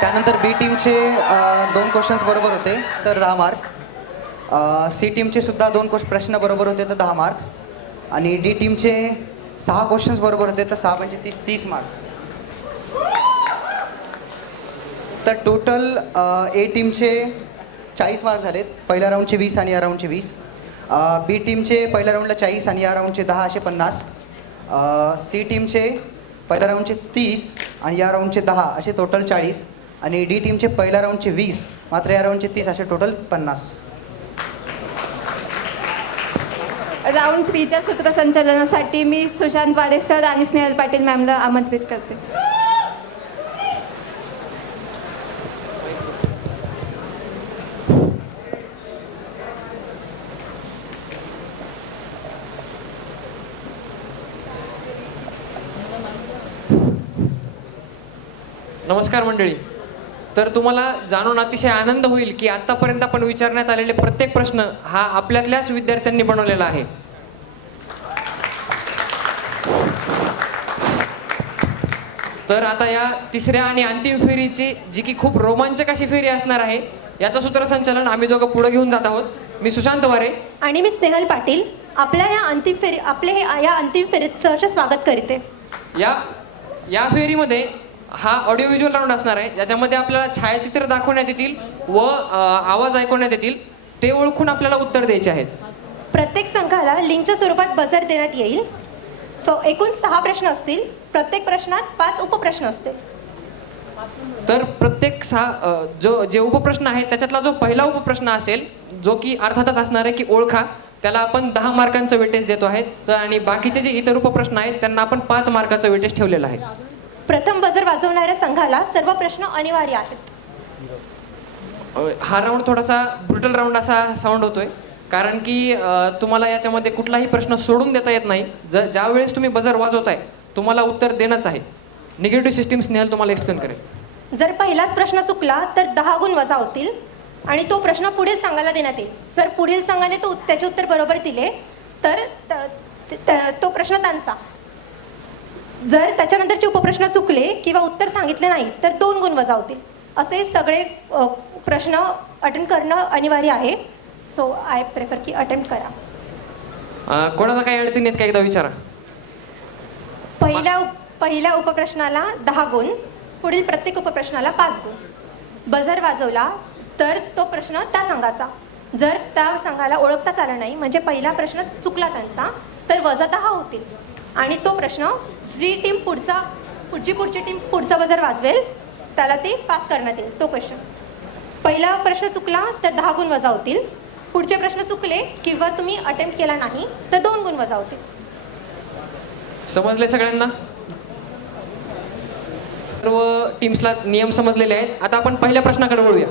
त्यानंतर बी टीमचे 2 क्वेश्चन्स बरोबर होते तर 10 मार्क. सी टीमचे सुद्धा 2 प्रश्न बरोबर होते तर 10 मार्क्स. आणि डी टीमचे 6 क्वेश्चन्स बरोबर होते तर 6 म्हणजे 30 मार्क्स. तर टोटल ए टीमचे 40 मार्क्स झालेत. पहिल्या राऊंडचे 20 आणि या राऊंडचे 20. बी टीमचे पहिल्या राऊंडला 40 आणि या राऊंडचे 10 असे 50. सी टीमचे पहिल्या राऊंडचे 30 आणि या राऊंडचे 10 असे टोटल 40. आणि डी टीमचे पहिल्या राऊंडचे 20 मात्र या राऊंडचे 30 असे टोटल 50. राऊंड 3च्या सूत्रसंचालनासाठी मी सुशांत वाडे सर आणि स्नेहल पाटील मॅमला आमंत्रित करते. नमस्कार मंडळी. तर तुम्हाला जाणून अतिशय आनंद होईल की आत्तापर्यंत आपण विचारण्यात आलेले प्रत्येक प्रश्न हा आपल्यातल्याच विद्यार्थ्यांनी बनवलेला आहे. तर आता या तिसऱ्या आणि अंतिम फेरीची जी की खूप रोमांचक अशी फेरी असणार आहे याचं सूत्रसंचालन आम्ही दोघं पुढे घेऊन जात आहोत. मी सुशांत वारे आणि मी स्नेहल पाटील आपल्या या अंतिम फेरीत सहर्ष स्वागत करते. या फेरीमध्ये हा ऑडिओ व्हिज्युअल राऊंड असणार आहे ज्याच्यामध्ये आपल्याला छायाचित्र दाखवण्यात येतील व आवाज ऐकवण्यात येतील. ते ओळखून आपल्याला उत्तर द्यायचे आहेत. प्रत्येक संघाला लिंकच्या स्वरूपात बझर देण्यात येईल. तो एकूण 6 प्रश्न असतील. प्रत्येक प्रश्नात 5 उपप्रश्न असतील. तर प्रत्येक जे उपप्रश्न आहेत त्याच्यातला जो पहिला उपप्रश्न असेल जो की अर्थातच असणार आहे की ओळखा त्याला आपण 10 मार्कांचं वेटेज देतो आहे. तर आणि बाकीचे जे इतर उपप्रश्न आहेत त्यांना आपण 5 मार्काचं वेटेज ठेवलेलं आहे. प्रथम बजर वाजवणाऱ्या संघाला सर्व प्रश्न अनिवार्य आहेत. हा राऊंड थोडासा ब्रुटल राऊंड असा साऊंड होतोय, कारण की तुम्हाला याच्यामध्ये कुठलाही प्रश्न सोडून देता येत नाही. ज्या वेळेस तुम्ही बजर वाजवताय तुम्हाला उत्तर देणंच आहे. निगेटिव्ह सिस्टीम स्नेहल तुम्हाला एक्सप्लेन करेल. जर पहिलाच प्रश्न चुकला तर 10 गुण वजा होतील आणि तो प्रश्न पुढील संघाला देण्यात येईल. जर पुढील संघाने त्याचे उत्तर बरोबर दिले तर तो प्रश्न त्यांचा. जर त्याच्यानंतरचे उपप्रश्न चुकले किंवा उत्तर सांगितले नाही तर 2 गुण वजा होतील. असे सगळे प्रश्न अटेम्प्ट करणं अनिवार्य आहे. सो आय प्रेफर की अटेम्प्ट करा. कोणाला काही अडचणी आहेत का एकदा विचारा. पहिल्या उपप्रश्नाला 10 गुण, पुढील प्रत्येक उपप्रश्नाला 5 गुण. बजर वाजवला तर तो प्रश्न त्या संघाचा. जर त्या संघाला ओळखताच आला नाही म्हणजे पहिला प्रश्न चुकला त्यांचा तर वजा 10 होतील आणि तो प्रश्न जी टीम पुढची टीम पुढचा बजर वाजवेल त्याला ते पास करण्यात येईल. तो क्वेश्चन पहिला प्रश्न चुकला तर 10 गुण वजा होतील. पुढचे प्रश्न चुकले किंवा तुम्ही अटेम्प्ट केला नाही तर 2 गुण वजा होतील. समजले सगळ्यांना? सर्व टीम्सला नियम समजलेले आहेत. आता आपण पहिल्या प्रश्नाकडे वळूया.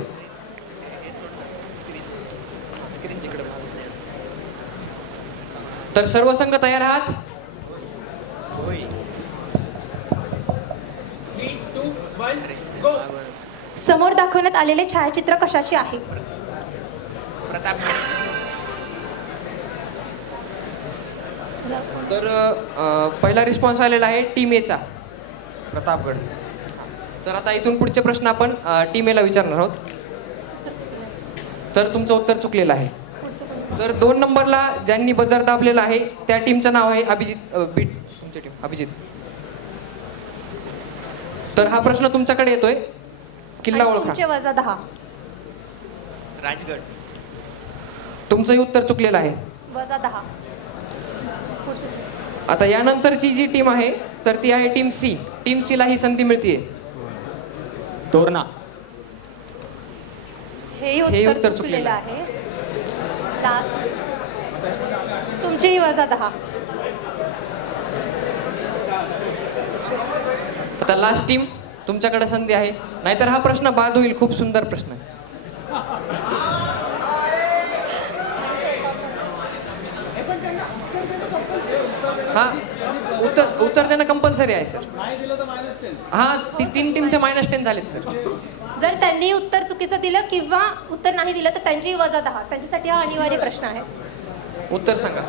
तर सर्व संघ तयार आहात? समोर दाखवण्यात आलेले छायाचित्र कशाचे आहे? तर पहिला रिस्पॉन्स आलेला आहे टीम एचा, प्रतापगड. तर आता इथून पुढचे प्रश्न आपण टीम एला विचारणार आहोत. तर तुमचं उत्तर चुकलेलं आहे. तर 2 नंबरला ज्यांनी बजर दाबलेला आहे त्या टीमचं नाव आहे अभिजित बीट. तुमची टीम अभिजित. तर हा प्रश्न तुमच्याकडे येतोय. किल्ला आणि ओळखा. तुमचे वजा 10. राजगड. तुमचंही उत्तर चुकलेलं आहे. वजा 10. आता यानंतरची जी टीम आहे तर ती आहे टीम सी. टीम सी ला ही संधी मिळतीये. तोरणा. हेही हेही उत्तर उत्तर चुकलेलं चुकलेलं आहे. लास्ट तुमचेही वजा 10. आता लास्ट टीम तुमच्याकडे संधी आहे, नाहीतर हा प्रश्न बाद होईल. खूप सुंदर प्रश्न आहे. हा उत्तर देणं कंपल्सरी आहे सर. हा 3 टीमचे -10 झालेत सर. जर त्यांनी उत्तर चुकीचं दिलं किंवा उत्तर नाही दिलं तर त्यांचीही वजा 10. त्यांच्यासाठी हा अनिवार्य प्रश्न आहे. उत्तर सांगा.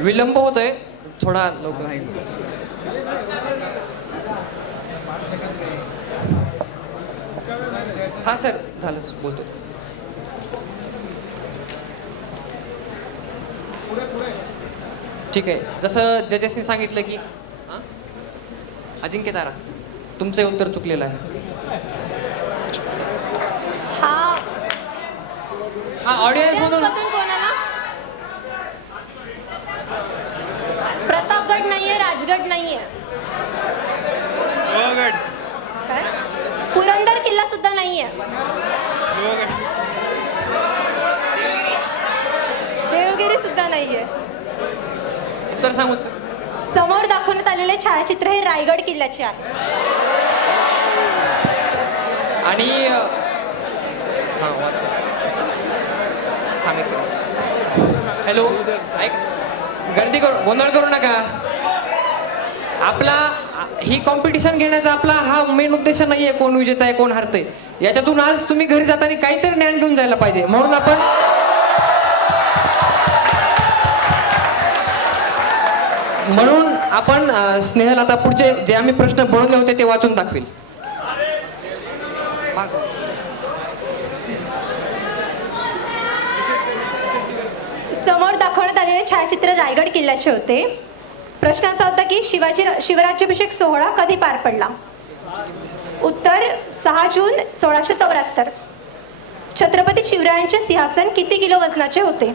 विलंब होतोय थोडा लवकर. हा सर झालं बोलतो. ठीक आहे. जसं जजेसनी सांगितलं की अजिंक्य तारा तुमचं उत्तर चुकलेलं आहे. हा ऑडियन्स मधून मधून कोणाला? प्रतापगड नाहीये, राजगड नाहीये. काय? पुरंदर किल्ला सुद्धा नाहीये. देवगिरी सुद्धा नाहीये. उत्तर सांगू सर. समोर दाखवण्यात आलेले छायाचित्र हे रायगड किल्ल्याचे आहे. आणि हॅलो ऐक, गर्दी करू, गोंधळ करू नका. आपला ही कॉम्पिटिशन घेण्याचा आपला हा मेन उद्देश नाहीये कोण विजेता आहे कोण हरतंय. याच्यातून आज तुम्ही घरी जाताना काहीतरी ज्ञान घेऊन जायला पाहिजे. म्हणून आपण स्नेहल आता पुढचे जे आम्ही प्रश्न बनवले होते ते वाचून दाखवेल. समोर दाखवण्यात आलेले छायाचित्र रायगड किल्ल्याचे होते. प्रश्न असा होता की शिवराज्याभिषेक सोहळा कधी पार पडला? उत्तर 6 जून 1674. छत्रपती शिवरायांचे सिंहासन किती किलो वजनाचे होते?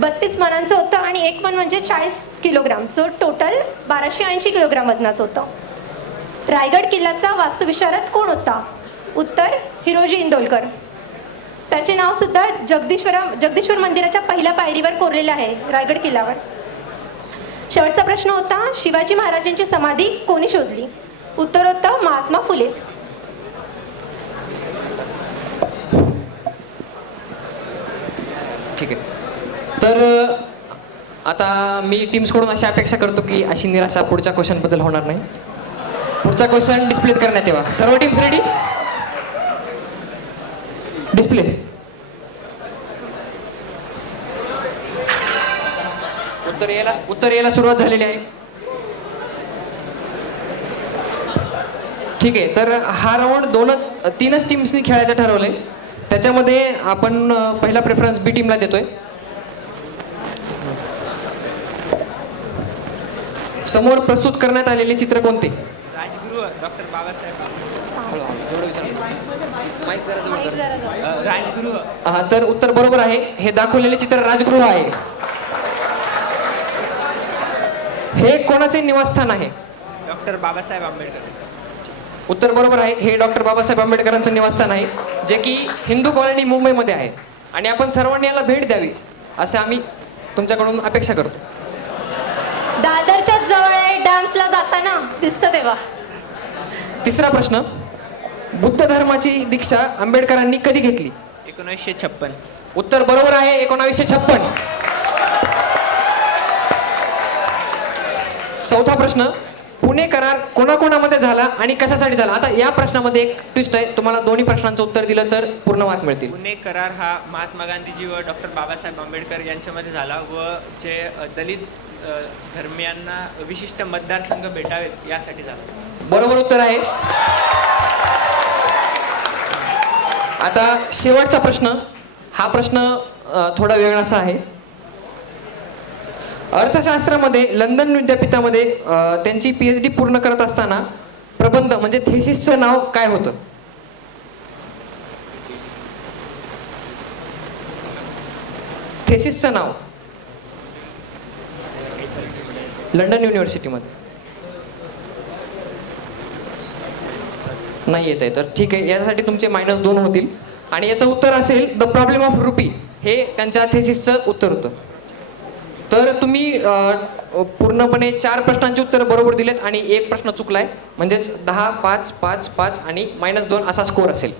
32 मणांचं होतं आणि 1 मन म्हणजे 40 किलोग्राम. सो टोटल 1280 किलोग्राम वजनाचं होतं. रायगड किल्ल्याचा वास्तुविशारद कोण होता? उत्तर हिरोजी इंदोलकर. त्याचे नाव सुद्धा जगदीश्वर मंदिराच्या पहिल्या पायरीवर कोरलेलं आहे रायगड किल्ल्यावर. शेवटचा प्रश्न होता शिवाजी महाराजांची समाधी कोणी शोधली? उत्तर होतं महात्मा फुले. ठीक आहे. तर आता मी टीम्सकडून अशी अपेक्षा करतो की अशी निराशा पुढच्या क्वेश्चनबद्दल होणार नाही. पुढचा क्वेश्चन डिस्प्ले करण्यात यावा. सर्व टीम्स रेडी? डिस्प्ले. उत्तर यायला सुरुवात झालेली आहे. ठीक आहे. तर हा राऊंड तीनच टीम्सनी खेळायचं ठरवलंय. त्याच्यामध्ये आपण पहिला प्रेफरन्स बी टीमला देतोय. समोर प्रस्तुत करण्यात आलेले चित्र कोणते? राजगुरू डॉक्टर बाबासाहेब हा, तर उत्तर बरोबर आहे. हे दाखवलेले चित्र राजगृह आहे. हे कोणाचे निवासस्थान आहे? डॉक्टर बाबासाहेब आंबेडकर. उत्तर बरोबर आहे. हे डॉक्टर बाबासाहेब आंबेडकरांचं निवासस्थान आहे, जे की हिंदू कॉलनी मुंबईमध्ये आहे. आणि आपण सर्वांनी याला भेट द्यावी असे आम्ही तुमच्याकडून अपेक्षा करतो. दादरच्या जवळ आहे, डॅम्सला जाताना दिसतं तेव्हा. तिसरा प्रश्न. बुद्ध धर्माची दीक्षा आंबेडकरांनी कधी घेतली? 1956. उत्तर बरोबर आहे. 1956. चौथा प्रश्न. पुणे करार कोणाकोणामध्ये झाला आणि कशासाठी झाला? आता या प्रश्नामध्ये एक ट्विस्ट आहे. तुम्हाला दोन्ही प्रश्नांचं उत्तर दिलं तर पूर्ण मार्क मिळतील. पुणे करार हा महात्मा गांधीजी व डॉक्टर बाबासाहेब आंबेडकर यांच्यामध्ये झाला व जे दलित धर्मियांना विशिष्ट मतदारसंघ भेटावेत यासाठी झाला. बरोबर उत्तर आहे. आता शेवटचा प्रश्न. हा प्रश्न थोडा वेगळासा आहे. अर्थशास्त्रामध्ये लंडन विद्यापीठामध्ये त्यांची PhD पूर्ण करत असताना प्रबंध म्हणजे थेसिसचं नाव काय होतं? थेसिसचं नाव लंडन युनिव्हर्सिटीमध्ये नाही येत आहे. तर ठीक आहे, यासाठी तुमचे -2 होतील. आणि याचं उत्तर असेल द प्रॉब्लेम ऑफ रुपी. हे त्यांच्या थेसिसचं उत्तर होतं. तर तुम्ही पूर्णपणे 4 प्रश्नांची उत्तरं बरोबर दिलेत आणि 1 प्रश्न चुकलाय. म्हणजेच 10, 5, 5, 5 आणि -2 असा स्कोअर असेल.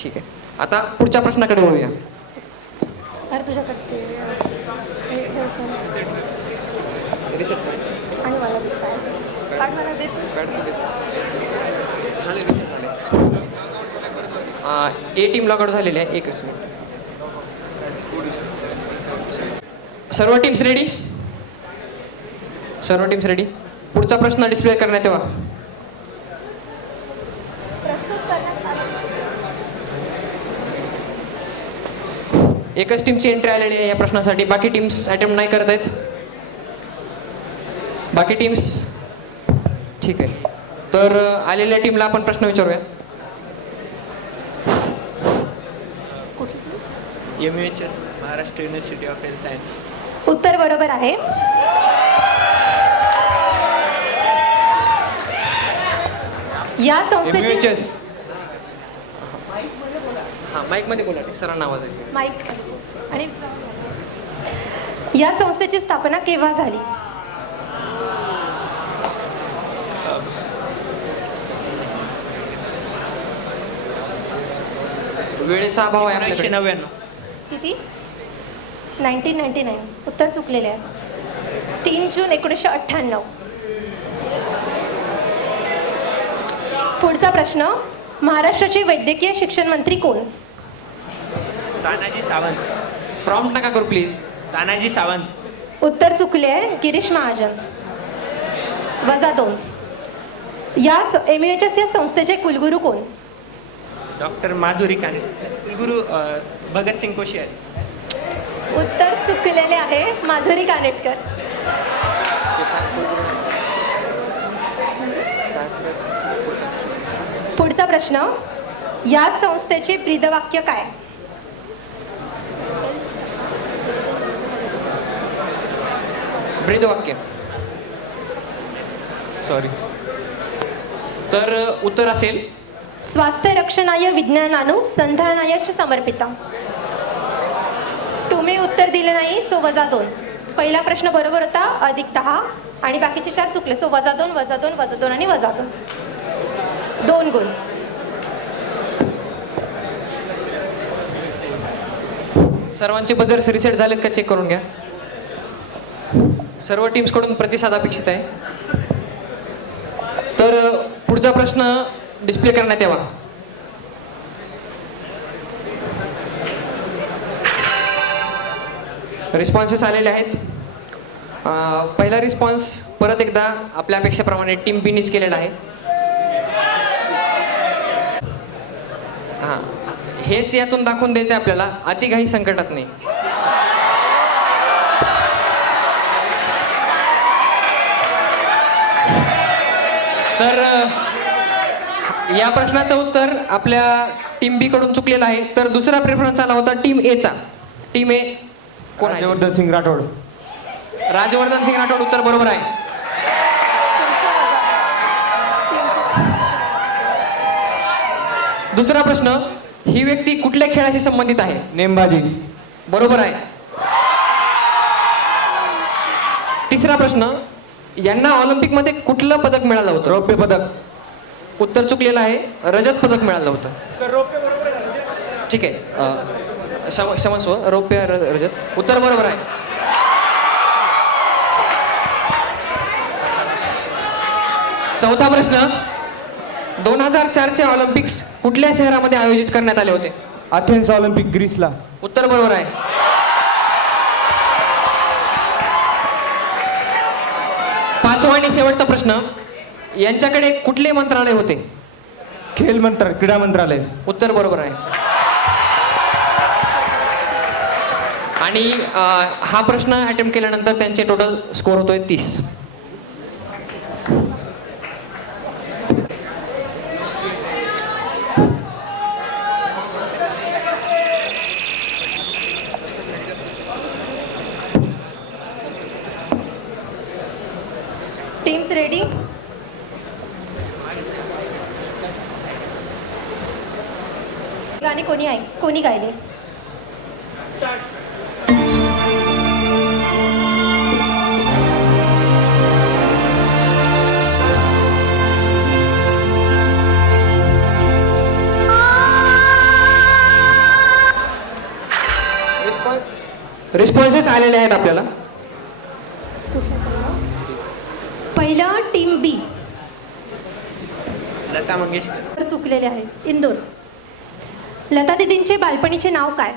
ठीक आहे. आता पुढच्या प्रश्नाकडे वळूया. अरे तुझ्याकडे आणि मला दे. कार्ड मला दे. ए टीम लॉग आउट झालेले आहे. एकच मिनिट. सर्व टीम्स रेडी? सर्व टीम्स रेडी? पुढचा प्रश्न डिस्प्ले करण्यात यावा. एकच टीमची एंट्री आलेली आहे या प्रश्नासाठी. बाकी टीम्स अटेम्प्ट नाही करत आहेत. बाकी टीम्स ठीक आहे. तर आलेल्या टीमला आपण प्रश्न विचारूया. MUHS Maharashtra university of health science. उत्तर बरोबर आहे. या संस्थेची MUHS हां, माईकमध्ये बोला. सरांना आवाज आहे. माईक. आणि या संस्थेची स्थापना केव्हा झाली? वेळेचा अभाव आहे आपल्याकडे. 1999. किती? 1999. उत्तर चुकलेले आहे. 3 जून 1998. पुढचा प्रश्न. महाराष्ट्राचे वैद्यकीय शिक्षण मंत्री कोण? तानाजी सावंत. प्रॉम्प्ट नका करू प्लीज. तानाजी सावंत. उत्तर चुकले आहे. गिरीश महाजन. -2. या MUHS या संस्थेचे कुलगुरू कोण? डॉक्टर माधुरी काने. कुलगुरू भगतसिंग कोश्यारी. उत्तर चुकलेले आहे. माधुरी कानेटकर. पुढचा प्रश्न. या संस्थेचे ब्रीदवाक्य काय? ब्रीदवाक्य. सॉरी. तर उत्तर असेल स्वास्थ्य रक्षणाय विज्ञानानुसंधानाय च समर्पिता. तुम्ही उत्तर दिले नाही सो -2. पहिला प्रश्न बरोबर होता +10 आणि बाकीचे 4 चुकले सो -2 -2 -2 आणि -2. 2 गुण. सर्वांचे बजर्स रिसेट झालेत का चेक करून घ्या. सर्व टीम्सकडून प्रतिसाद अपेक्षित आहे. तर पुढचा प्रश्न डिस्प्ले करण्यात यावा. रिस्पॉन्सेस आलेले आहेत. पहिला रिस्पॉन्स परत एकदा आपल्या अपेक्षेप्रमाणे टीम बीनीच केलेला आहे. हां, हेच यातून दाखवून द्यायचं आपल्याला, अति काही संकटात नाही. तर या प्रश्नाचं उत्तर आपल्या टीम बी कडून चुकलेलं आहे. तर दुसरा प्रेफरन्स आला होता टीम ए चा. टीम ए कोण आहे? राजवर्धन सिंग राठोड. राजवर्धन सिंग राठोड उत्तर बरोबर आहे. दुसरा प्रश्न, ही व्यक्ती कुठल्या खेळाशी संबंधित आहे? नेमबाजी. बरोबर आहे. तिसरा प्रश्न, यांना ऑलिम्पिक मध्ये कुठलं पदक मिळालं होतं? रौप्य पदक. उत्तर चुकलेलं आहे. रजत पदक मिळालं होतं. ठीक आहे, क्षमस्व, रौप्य रजत उत्तर बरोबर आहे. चौथा प्रश्न, 2004 ऑलिम्पिक्स कुठल्या शहरामध्ये आयोजित करण्यात आले होते? अथेन्स ऑलिम्पिक, ग्रीसला. उत्तर बरोबर आहे. पाचवा आणि शेवटचा प्रश्न, यांच्याकडे कुठले मंत्रालय होते? खेल मंत्रालय, क्रीडा मंत्रालय. उत्तर बरोबर आहे. आणि हा प्रश्न अटेम्प्ट केल्यानंतर त्यांचे टोटल स्कोर होतोय 30. Teams ready? गाणे कोणी गायले? रिस्पॉन्सेस आलेले आहेत आपल्याला. पहिलं टीम बी. लता मंगेशकर. चुकलेले आहे. इंदोर. लता दीदींचे बालपणीचे नाव काय?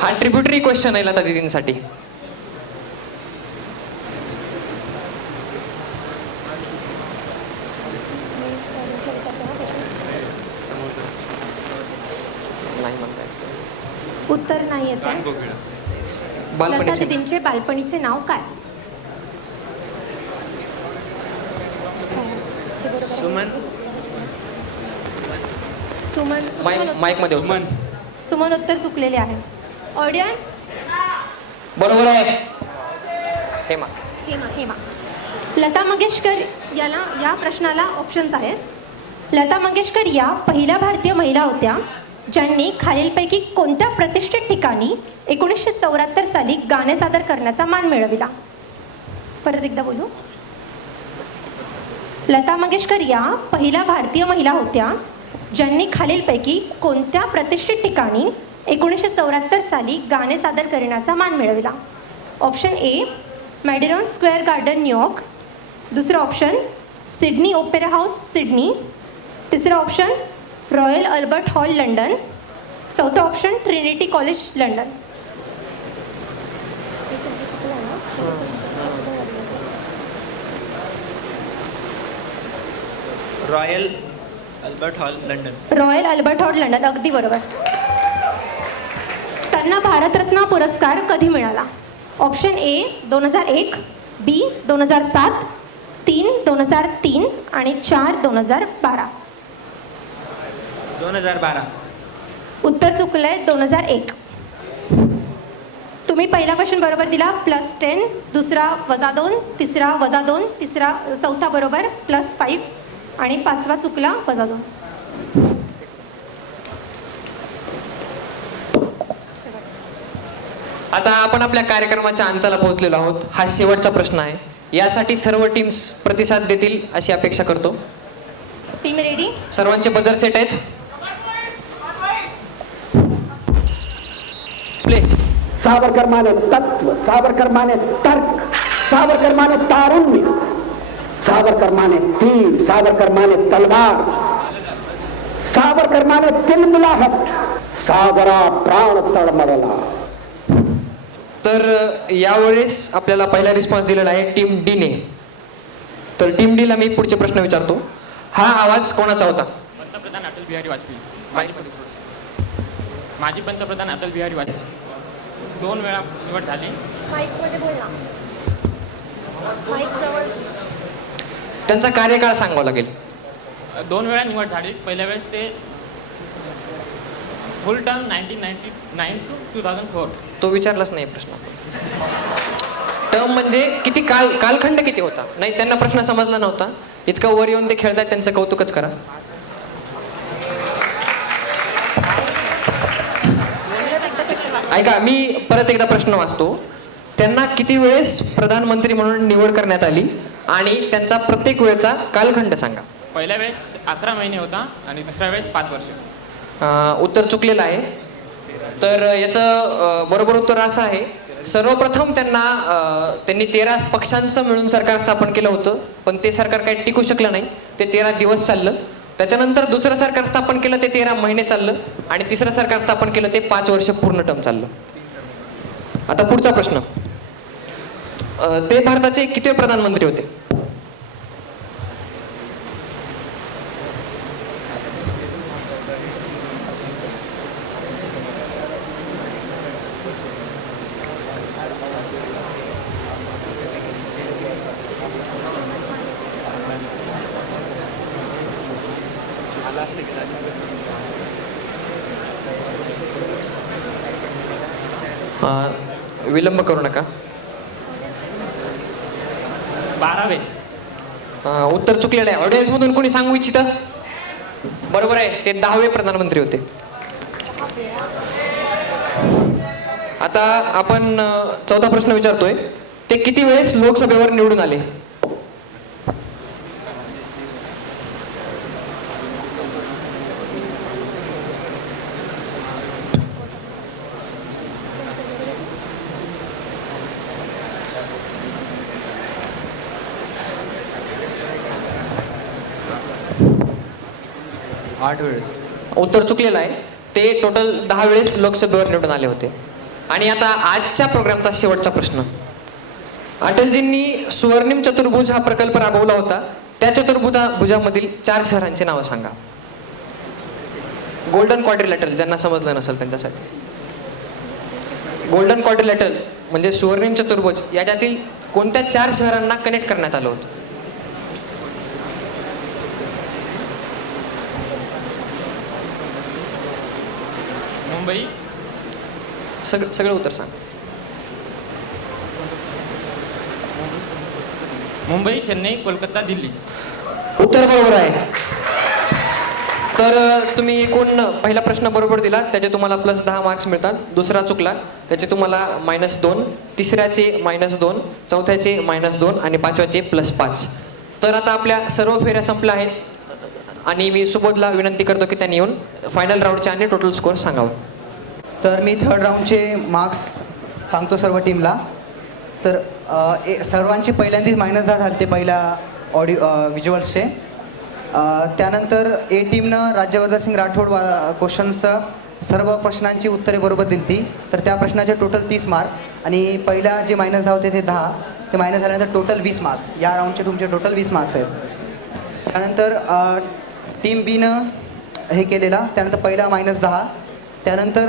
हा ट्रिब्युटरी क्वेश्चन आहे लता दीदींसाठी. नाही म्हणता येत. उत्तर नाही येत आहे. लता बालपणीचे दीदींचे बालपणीचे नाव काय? सुमन. माईक मध्ये उत्तर. सुमन उत्तर चुकलेले आहे. ऑडियन्स? बरोबर आहे. हेमा. हेमा. लता मंगेशकर या प्रश्नाला ऑप्शन्स आहेत. लता मंगेशकर या पहिल्या भारतीय महिला होत्या ज्यांनी खालीलपैकी कोणत्या प्रतिष्ठित ठिकाणी 1974 साली गाणे सादर करण्याचा मान मिळविला? परत एकदा बोलू. लता मंगेशकर या पहिल्या भारतीय महिला होत्या ज्यांनी खालीलपैकी कोणत्या प्रतिष्ठित ठिकाणी 1974 साली गाणे सादर करण्याचा मान मिळविला? Option A, Madison Square Garden, New York. दुसरं option, Sydney Opera House, Sydney. तिसरं option, Royal Albert Hall, London. चौथं option, Trinity College, London. Royal Albert Hall, London. Royal Albert Hall, London. अगदी बरोबर. त्यांना भारतरत्न पुरस्कार कधी मिळाला? ऑप्शन ए 2001, बी 2007, 3 2003 आणि 4 2012. 2012. उत्तर चुकलंय. 2001. तुम्ही पहिला क्वेश्चन बरोबर दिला +10, दुसरा -2, तिसरा -2, चौथा बरोबर +5 आणि पाचवा चुकला -2. आता आपण आपल्या कार्यक्रमाच्या अंताला पोहोचलेलो आहोत. हा शेवटचा प्रश्न आहे. यासाठी सर्व टीम्स प्रतिसाद देतील अशी अपेक्षा करतो. Team ready? सर्वांचे बजर सेट आहेत. प्ले. सावरकर माने तत्व, सावरकर माने तर्क, सावरकर माने तारुण्य, सावरकर माने तीर, सावरकर माने तलवार, सावरकर माने तिलमिलाहट, सागरा प्राण तळमळला. तर यावेळेस आपल्याला पहिला रिस्पॉन्स दिलेला आहे टीम डी ने. तर टीम डी ला मी पुढचे प्रश्न विचारतो. हा आवाज कोणाचा होता? पंतप्रधान अटल बिहारी वाजपेयी. माजी पंतप्रधान अटल बिहारी वाजपेयी 2 वेळा निवड झाली. त्यांचा कार्यकाळ सांगावा लागेल. 2 वेळा निवड झाली. पहिल्या वेळेस ते फुल टर्म 1999 to 2004. तो विचारलाच नाही प्रश्न. टर्म म्हणजे किती कालखंड किती होता? नाही, त्यांना प्रश्न समजला नव्हता. इतका वर येऊन ते खेळतात, त्यांचं कौतुकच करा. ऐका, मी परत एकदा प्रश्न वाचतो. त्यांना किती वेळेस प्रधानमंत्री म्हणून निवड करण्यात आली आणि त्यांचा प्रत्येक वेळचा कालखंड सांगा. पहिल्या वेळेस 11 महिने होता आणि दुसऱ्या वेळेस 5 वर्ष. उत्तर चुकलेलं आहे. तर याचं बरोबर उत्तर असं आहे, सर्वप्रथम त्यांनी 13 पक्षांचं मिळून सरकार स्थापन केलं होतं, पण ते सरकार काही टिकू शकलं नाही. ते 13 दिवस चाललं. त्याच्यानंतर दुसरं सरकार स्थापन केलं, ते 13 महिने चाललं. आणि तिसरं सरकार स्थापन केलं, ते 5 वर्ष पूर्ण टर्म चाललं. आता पुढचा प्रश्न. ते भारताचे कितवे प्रधानमंत्री होते? विलंब करू नका. 12वे. उत्तर चुकलेलं आहे. ऑडियन्स मधून कोणी सांगू इच्छितं? बरोबर आहे, ते 10वे प्रधानमंत्री होते. आता आपण 14 प्रश्न विचारतोय. ते किती वेळेस लोकसभेवर निवडून आले? उत्तर चुकलेलं आहे. ते टोटल 10 वेळेस लोकसभेवर निवडून आले होते. आणि आता आजच्या प्रोग्रामचा शेवटचा प्रश्न. अटलजींनी स्वर्णिम चतुर्भुज हा प्रकल्प राबवला होता. त्या चतुर्भुजामधील 4 शहरांची नावं सांगा. गोल्डन क्वाड्रिलॅटरल, ज्यांना समजलं नसेल त्यांच्यासाठी. गोल्डन क्वाड्रिलॅटरल म्हणजे स्वर्णिम चतुर्भुज, याच्यातील कोणत्या 4 शहरांना कनेक्ट करण्यात आलं होतं? मुंबई. सगळं उत्तर सांग. मुंबई, चेन्नई, कोलकाता, दिल्ली. उत्तर बरोबर आहे. तर तुम्ही एकूण पहिला प्रश्न बरोबर दिला, त्याचे तुम्हाला +10 मार्क्स मिळतात. दुसरा चुकला, त्याचे तुम्हाला -2. तिसऱ्याचे -2, चौथ्याचे -2 आणि पाचव्याचे +5. तर आता आपल्या सर्व फेऱ्या संपल्या आहेत आणि मी सुबोधला विनंती करतो की त्यांनी येऊन फायनल राऊंडचे आणि टोटल स्कोअर सांगावं. तर मी थर्ड राऊंडचे मार्क्स सांगतो सर्व टीमला. तर सर्वांचे पहिल्यांदाच -10 झाले ते पहिल्या व्हिज्युअल्सचे. त्यानंतर ए टीमनं राज्यवर्धन सिंग राठोड क्वेश्चन्सचं सर्व प्रश्नांची उत्तरे बरोबर दिली ती. तर त्या प्रश्नाचे टोटल 30 मार्क आणि पहिल्या जे -10 होते ते 10, ते मायनस झाल्यानंतर टोटल 20 मार्क्स. या राऊंडचे तुमचे टोटल 20 मार्क्स आहेत. त्यानंतर टीम बीनं हे केलेला, त्यानंतर पहिला -10. त्यानंतर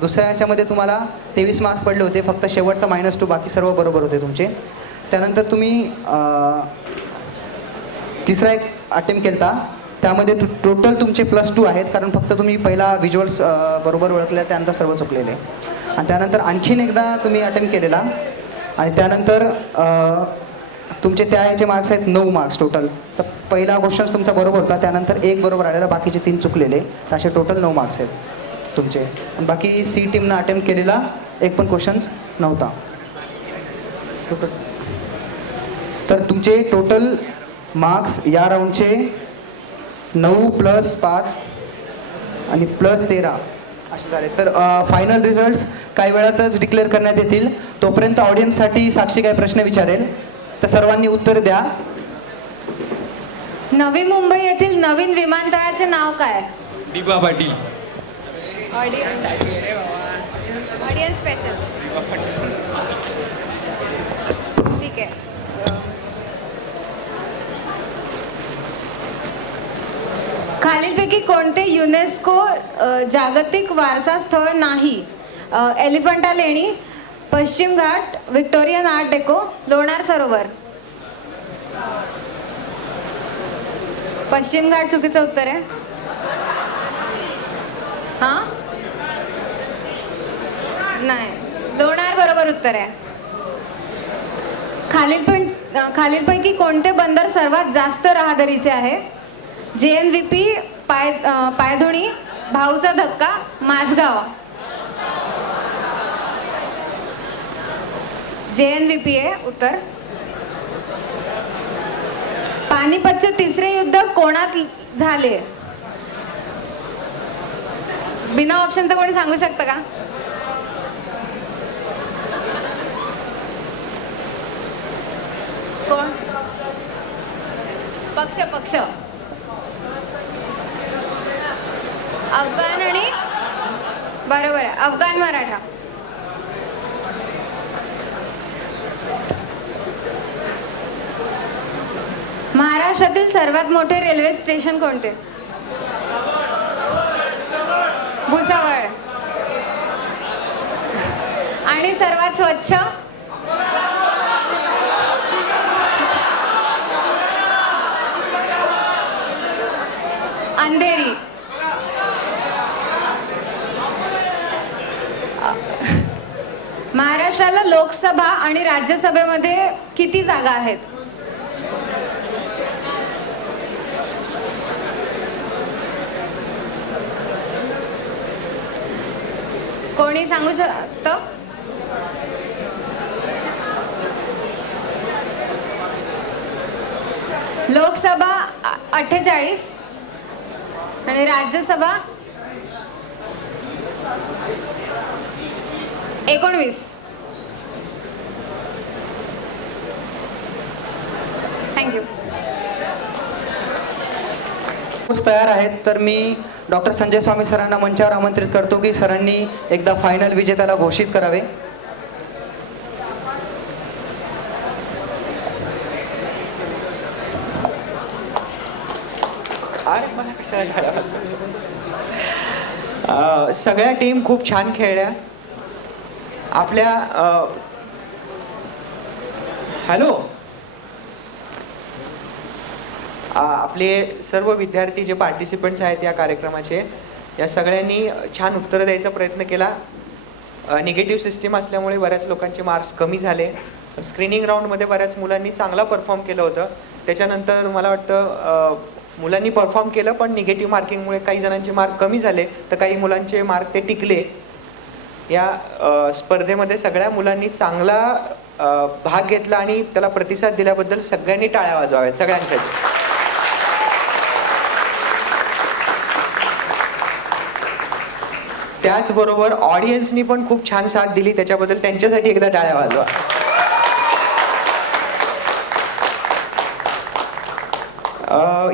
दुसऱ्या ह्याच्यामध्ये तुम्हाला 23 मार्क्स पडले होते, फक्त शेवटचा -2, बाकी सर्व बरोबर होते तुमचे. त्यानंतर तुम्ही तिसरा एक अटेम्प्ट केला, त्यामध्ये टोटल तुमचे +2 आहेत, कारण फक्त तुम्ही पहिला व्हिज्युअल्स बरोबर ओळखले, त्यानंतर सर्व चुकलेले. आणि त्यानंतर आणखीन एकदा तुम्ही अटेम्प्ट केलेला आणि त्यानंतर तुमचे त्या याचे मार्क्स आहेत 9 मार्क्स टोटल. तर पहिला क्वेश्चन तुमचा बरोबर होता, त्यानंतर 1 बरोबर आलेला, बाकीचे 3 चुकलेले, तर असे टोटल 9 मार्क्स आहेत तुमचे. आणि बाकी सी टीमनं अटेम्प्ट केलेला एक पण क्वेश्चन्स नव्हता. तर तुमचे टोटल मार्क्स या राऊंडचे 9 + 5 आणि +13 असे झाले. तर फायनल रिझल्ट्स काही वेळातच डिक्लेअर करण्यात येतील. तोपर्यंत ऑडियन्ससाठी साक्षी काही प्रश्न विचारेल, तर सर्वांनी उत्तर द्या. नवी मुंबई येथील नवीन विमानतळाचे नाव काय? दिबा पाटील. Audience special. ठीक आहे. खालीलपैकी कोणते युनेस्को जागतिक वारसा स्थळ नाही? एलिफंटा लेणी, पश्चिम घाट, व्हिक्टोरियन आर्ट डेको, लोणार सरोवर. पश्चिम घाट चुकीचं उत्तर आहे. हां, नाही, लोणार बरोबर उत्तर आहे. खालीलपैकी कोणते बंदर सर्वात जास्त राहदारीचे आहे? JNVP, पायधुणी, भाऊचा धक्का, माझगाव. JNVP आहे उत्तर. पानिपतचे तिसरे युद्ध कोणात झाले? बिना ऑप्शनचं कोणी सांगू शकतं का? कोण? पक्ष अफगाण आणि बरोबर आहे, अफगाण मराठा. महाराष्ट्रातील सर्वात मोठे रेल्वे स्टेशन कोणते? भुसावळ. आणि सर्वात स्वच्छ? अंधेरी. महाराष्ट्राला लोकसभा आणि राज्यसभेमध्ये किती जागा आहेत? कोणी सांगू शकतं? लोकसभा 48 आणि राज्यसभा 19. थँक्यू. तयार आहेत, तर मी डॉक्टर संजय स्वामी सरांना मंचावर आमंत्रित करतो की सरांनी एकदा फायनल विजेत्याला घोषित करावे. सगळ्या टीम खूप छान खेळल्या. आपल्या हॅलो आपले सर्व विद्यार्थी जे पार्टिसिपंट्स आहेत या कार्यक्रमाचे, या सगळ्यांनी छान उत्तरं द्यायचा प्रयत्न केला. निगेटिव्ह सिस्टीम असल्यामुळे बऱ्याच लोकांचे मार्क्स कमी झाले. स्क्रीनिंग राऊंडमध्ये बऱ्याच मुलांनी चांगला परफॉर्म केलं होतं. त्याच्यानंतर मला वाटतं मुलांनी परफॉर्म केलं, पण निगेटिव्ह मार्किंगमुळे काही जणांचे मार्क कमी झाले, तर काही मुलांचे मार्क ते टिकले. या स्पर्धेमध्ये सगळ्या मुलांनी चांगला भाग घेतला आणि त्याला प्रतिसाद दिल्याबद्दल सगळ्यांनी टाळ्या वाजवाव्यात सगळ्यांसाठी. त्याचबरोबर ऑडियन्सनी पण खूप छान साथ दिली, त्याच्याबद्दल त्यांच्यासाठी एकदा टाळ्या वाजवा.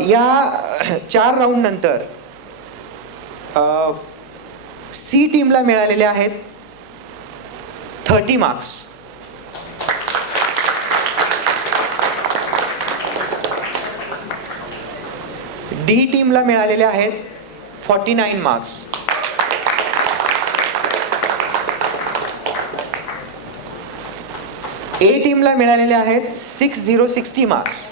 या 4 राऊंड नंतर सी टीमला मिळालेले आहेत 30 मार्क्स. डी टीमला मिळालेले आहेत 49 मार्क्स. ए टीमला मिळालेले आहेत 60 मार्क्स.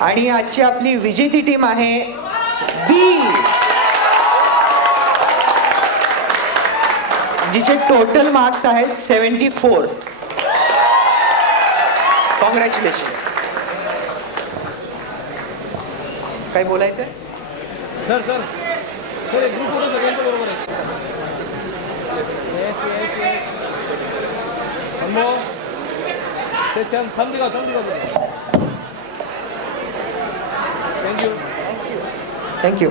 आणि आजची आपली विजेती टीम आहे बी, जिचे टोटल मार्क्स आहेत 74. कॉंग्रॅच्युलेशन्स. काय बोलायचं? सर सर सर एक ग्रुप फोटो सगळ्यांच्या बरोबर आहे. Yes yes yes. अमो सेशन थांब दिगा थँक्यू. थँक्यू.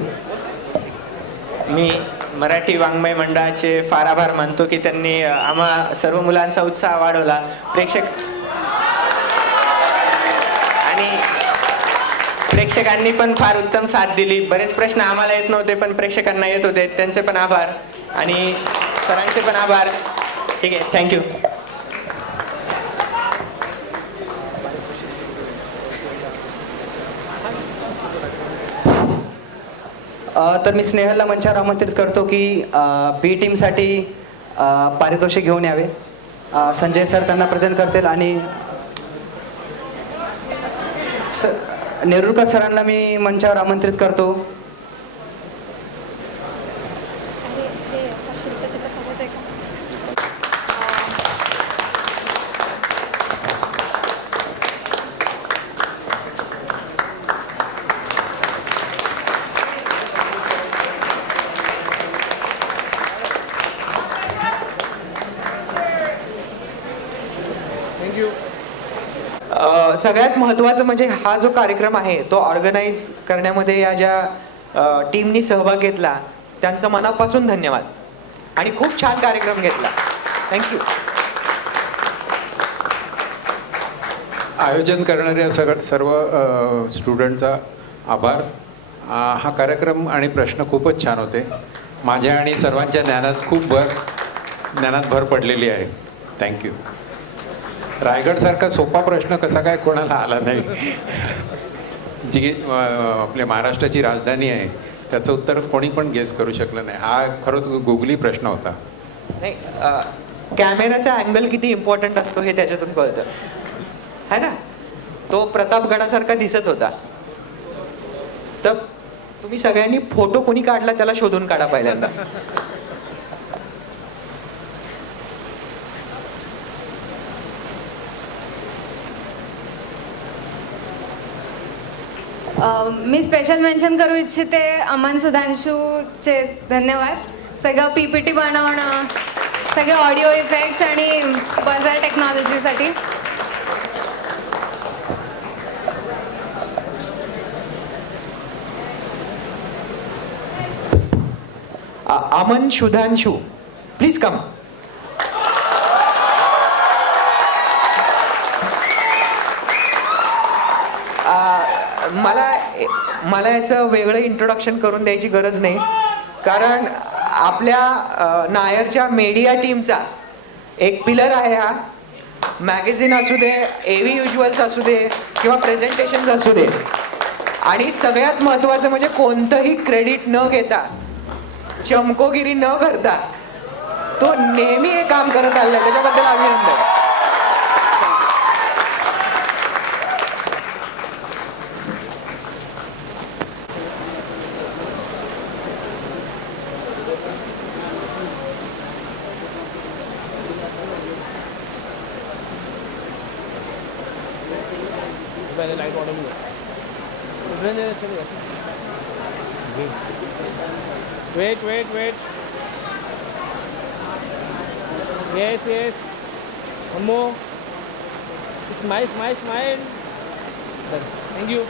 मी मराठी वाङ्मय मंडळाचे फार आभार मानतो की त्यांनी आम्हा सर्व मुलांचा उत्साह वाढवला. आणि प्रेक्षकांनी पण फार उत्तम साथ दिली. बरेच प्रश्न आम्हाला येत नव्हते पण प्रेक्षकांना येत होते, त्यांचे पण आभार आणि सरांचे पण आभार. ठीक आहे, थँक्यू. तर मी स्नेहलला मंचावर आमंत्रित करतो की बी टीमसाठी पारितोषिक घेऊन यावे. संजय सर त्यांना प्रेझेंट करतील आणि नेरुरकर सरांना मी मंचावर आमंत्रित करतो. सगळ्यात महत्त्वाचं म्हणजे हा जो कार्यक्रम आहे तो ऑर्गनाईज करण्यामध्ये या ज्या टीमनी सहभाग घेतला त्यांचं मनापासून धन्यवाद आणि खूप छान कार्यक्रम घेतला. थँक्यू. आयोजन करणाऱ्या सर्व स्टुडंटचा आभार. हा कार्यक्रम आणि प्रश्न खूपच छान होते. माझ्या आणि सर्वांच्या ज्ञानात भर पडलेली आहे. थँक्यू. रायगडसारखा सोपा प्रश्न कसा काय कोणाला आला नाही. जी आपल्या महाराष्ट्राची राजधानी आहे त्याचं उत्तर कोणी पण गेस करू शकलं नाही. हा खरंच गुगली प्रश्न होता. नाही, कॅमेराचा अँगल किती इम्पॉर्टंट असतो हे त्याच्यातून कळतं है ना. तो प्रतापगडासारखा दिसत होता. तर तुम्ही सगळ्यांनी फोटो कोणी काढला त्याला शोधून काढा पहिल्यांदा. मी स्पेशल मेन्शन करू इच्छिते अमन सुधांशूचे धन्यवाद. सगळं PPT बनवणं, सगळे ऑडिओ इफेक्ट्स आणि बझर टेक्नॉलॉजीसाठी. Aman Sudhanshu, please come. मला याचं वेगळं इंट्रोडक्शन करून द्यायची गरज नाही, कारण आपल्या नायरच्या मीडिया टीमचा एक पिलर आहे हा. मॅगझिन असू दे, AV व्हिज्युअल्स असू दे किंवा प्रेझेंटेशन्स असू दे, आणि सगळ्यात महत्त्वाचं म्हणजे कोणतंही क्रेडिट न घेता, चमकोगिरी न करता तो नेहमी हे काम करत आलेला आहे. त्याच्याबद्दल अभिनंदन. लाइट वाढवली. Wait wait wait. Yes yes. अम्मो, स्माइल स्माइल स्माइल. थँक्यू.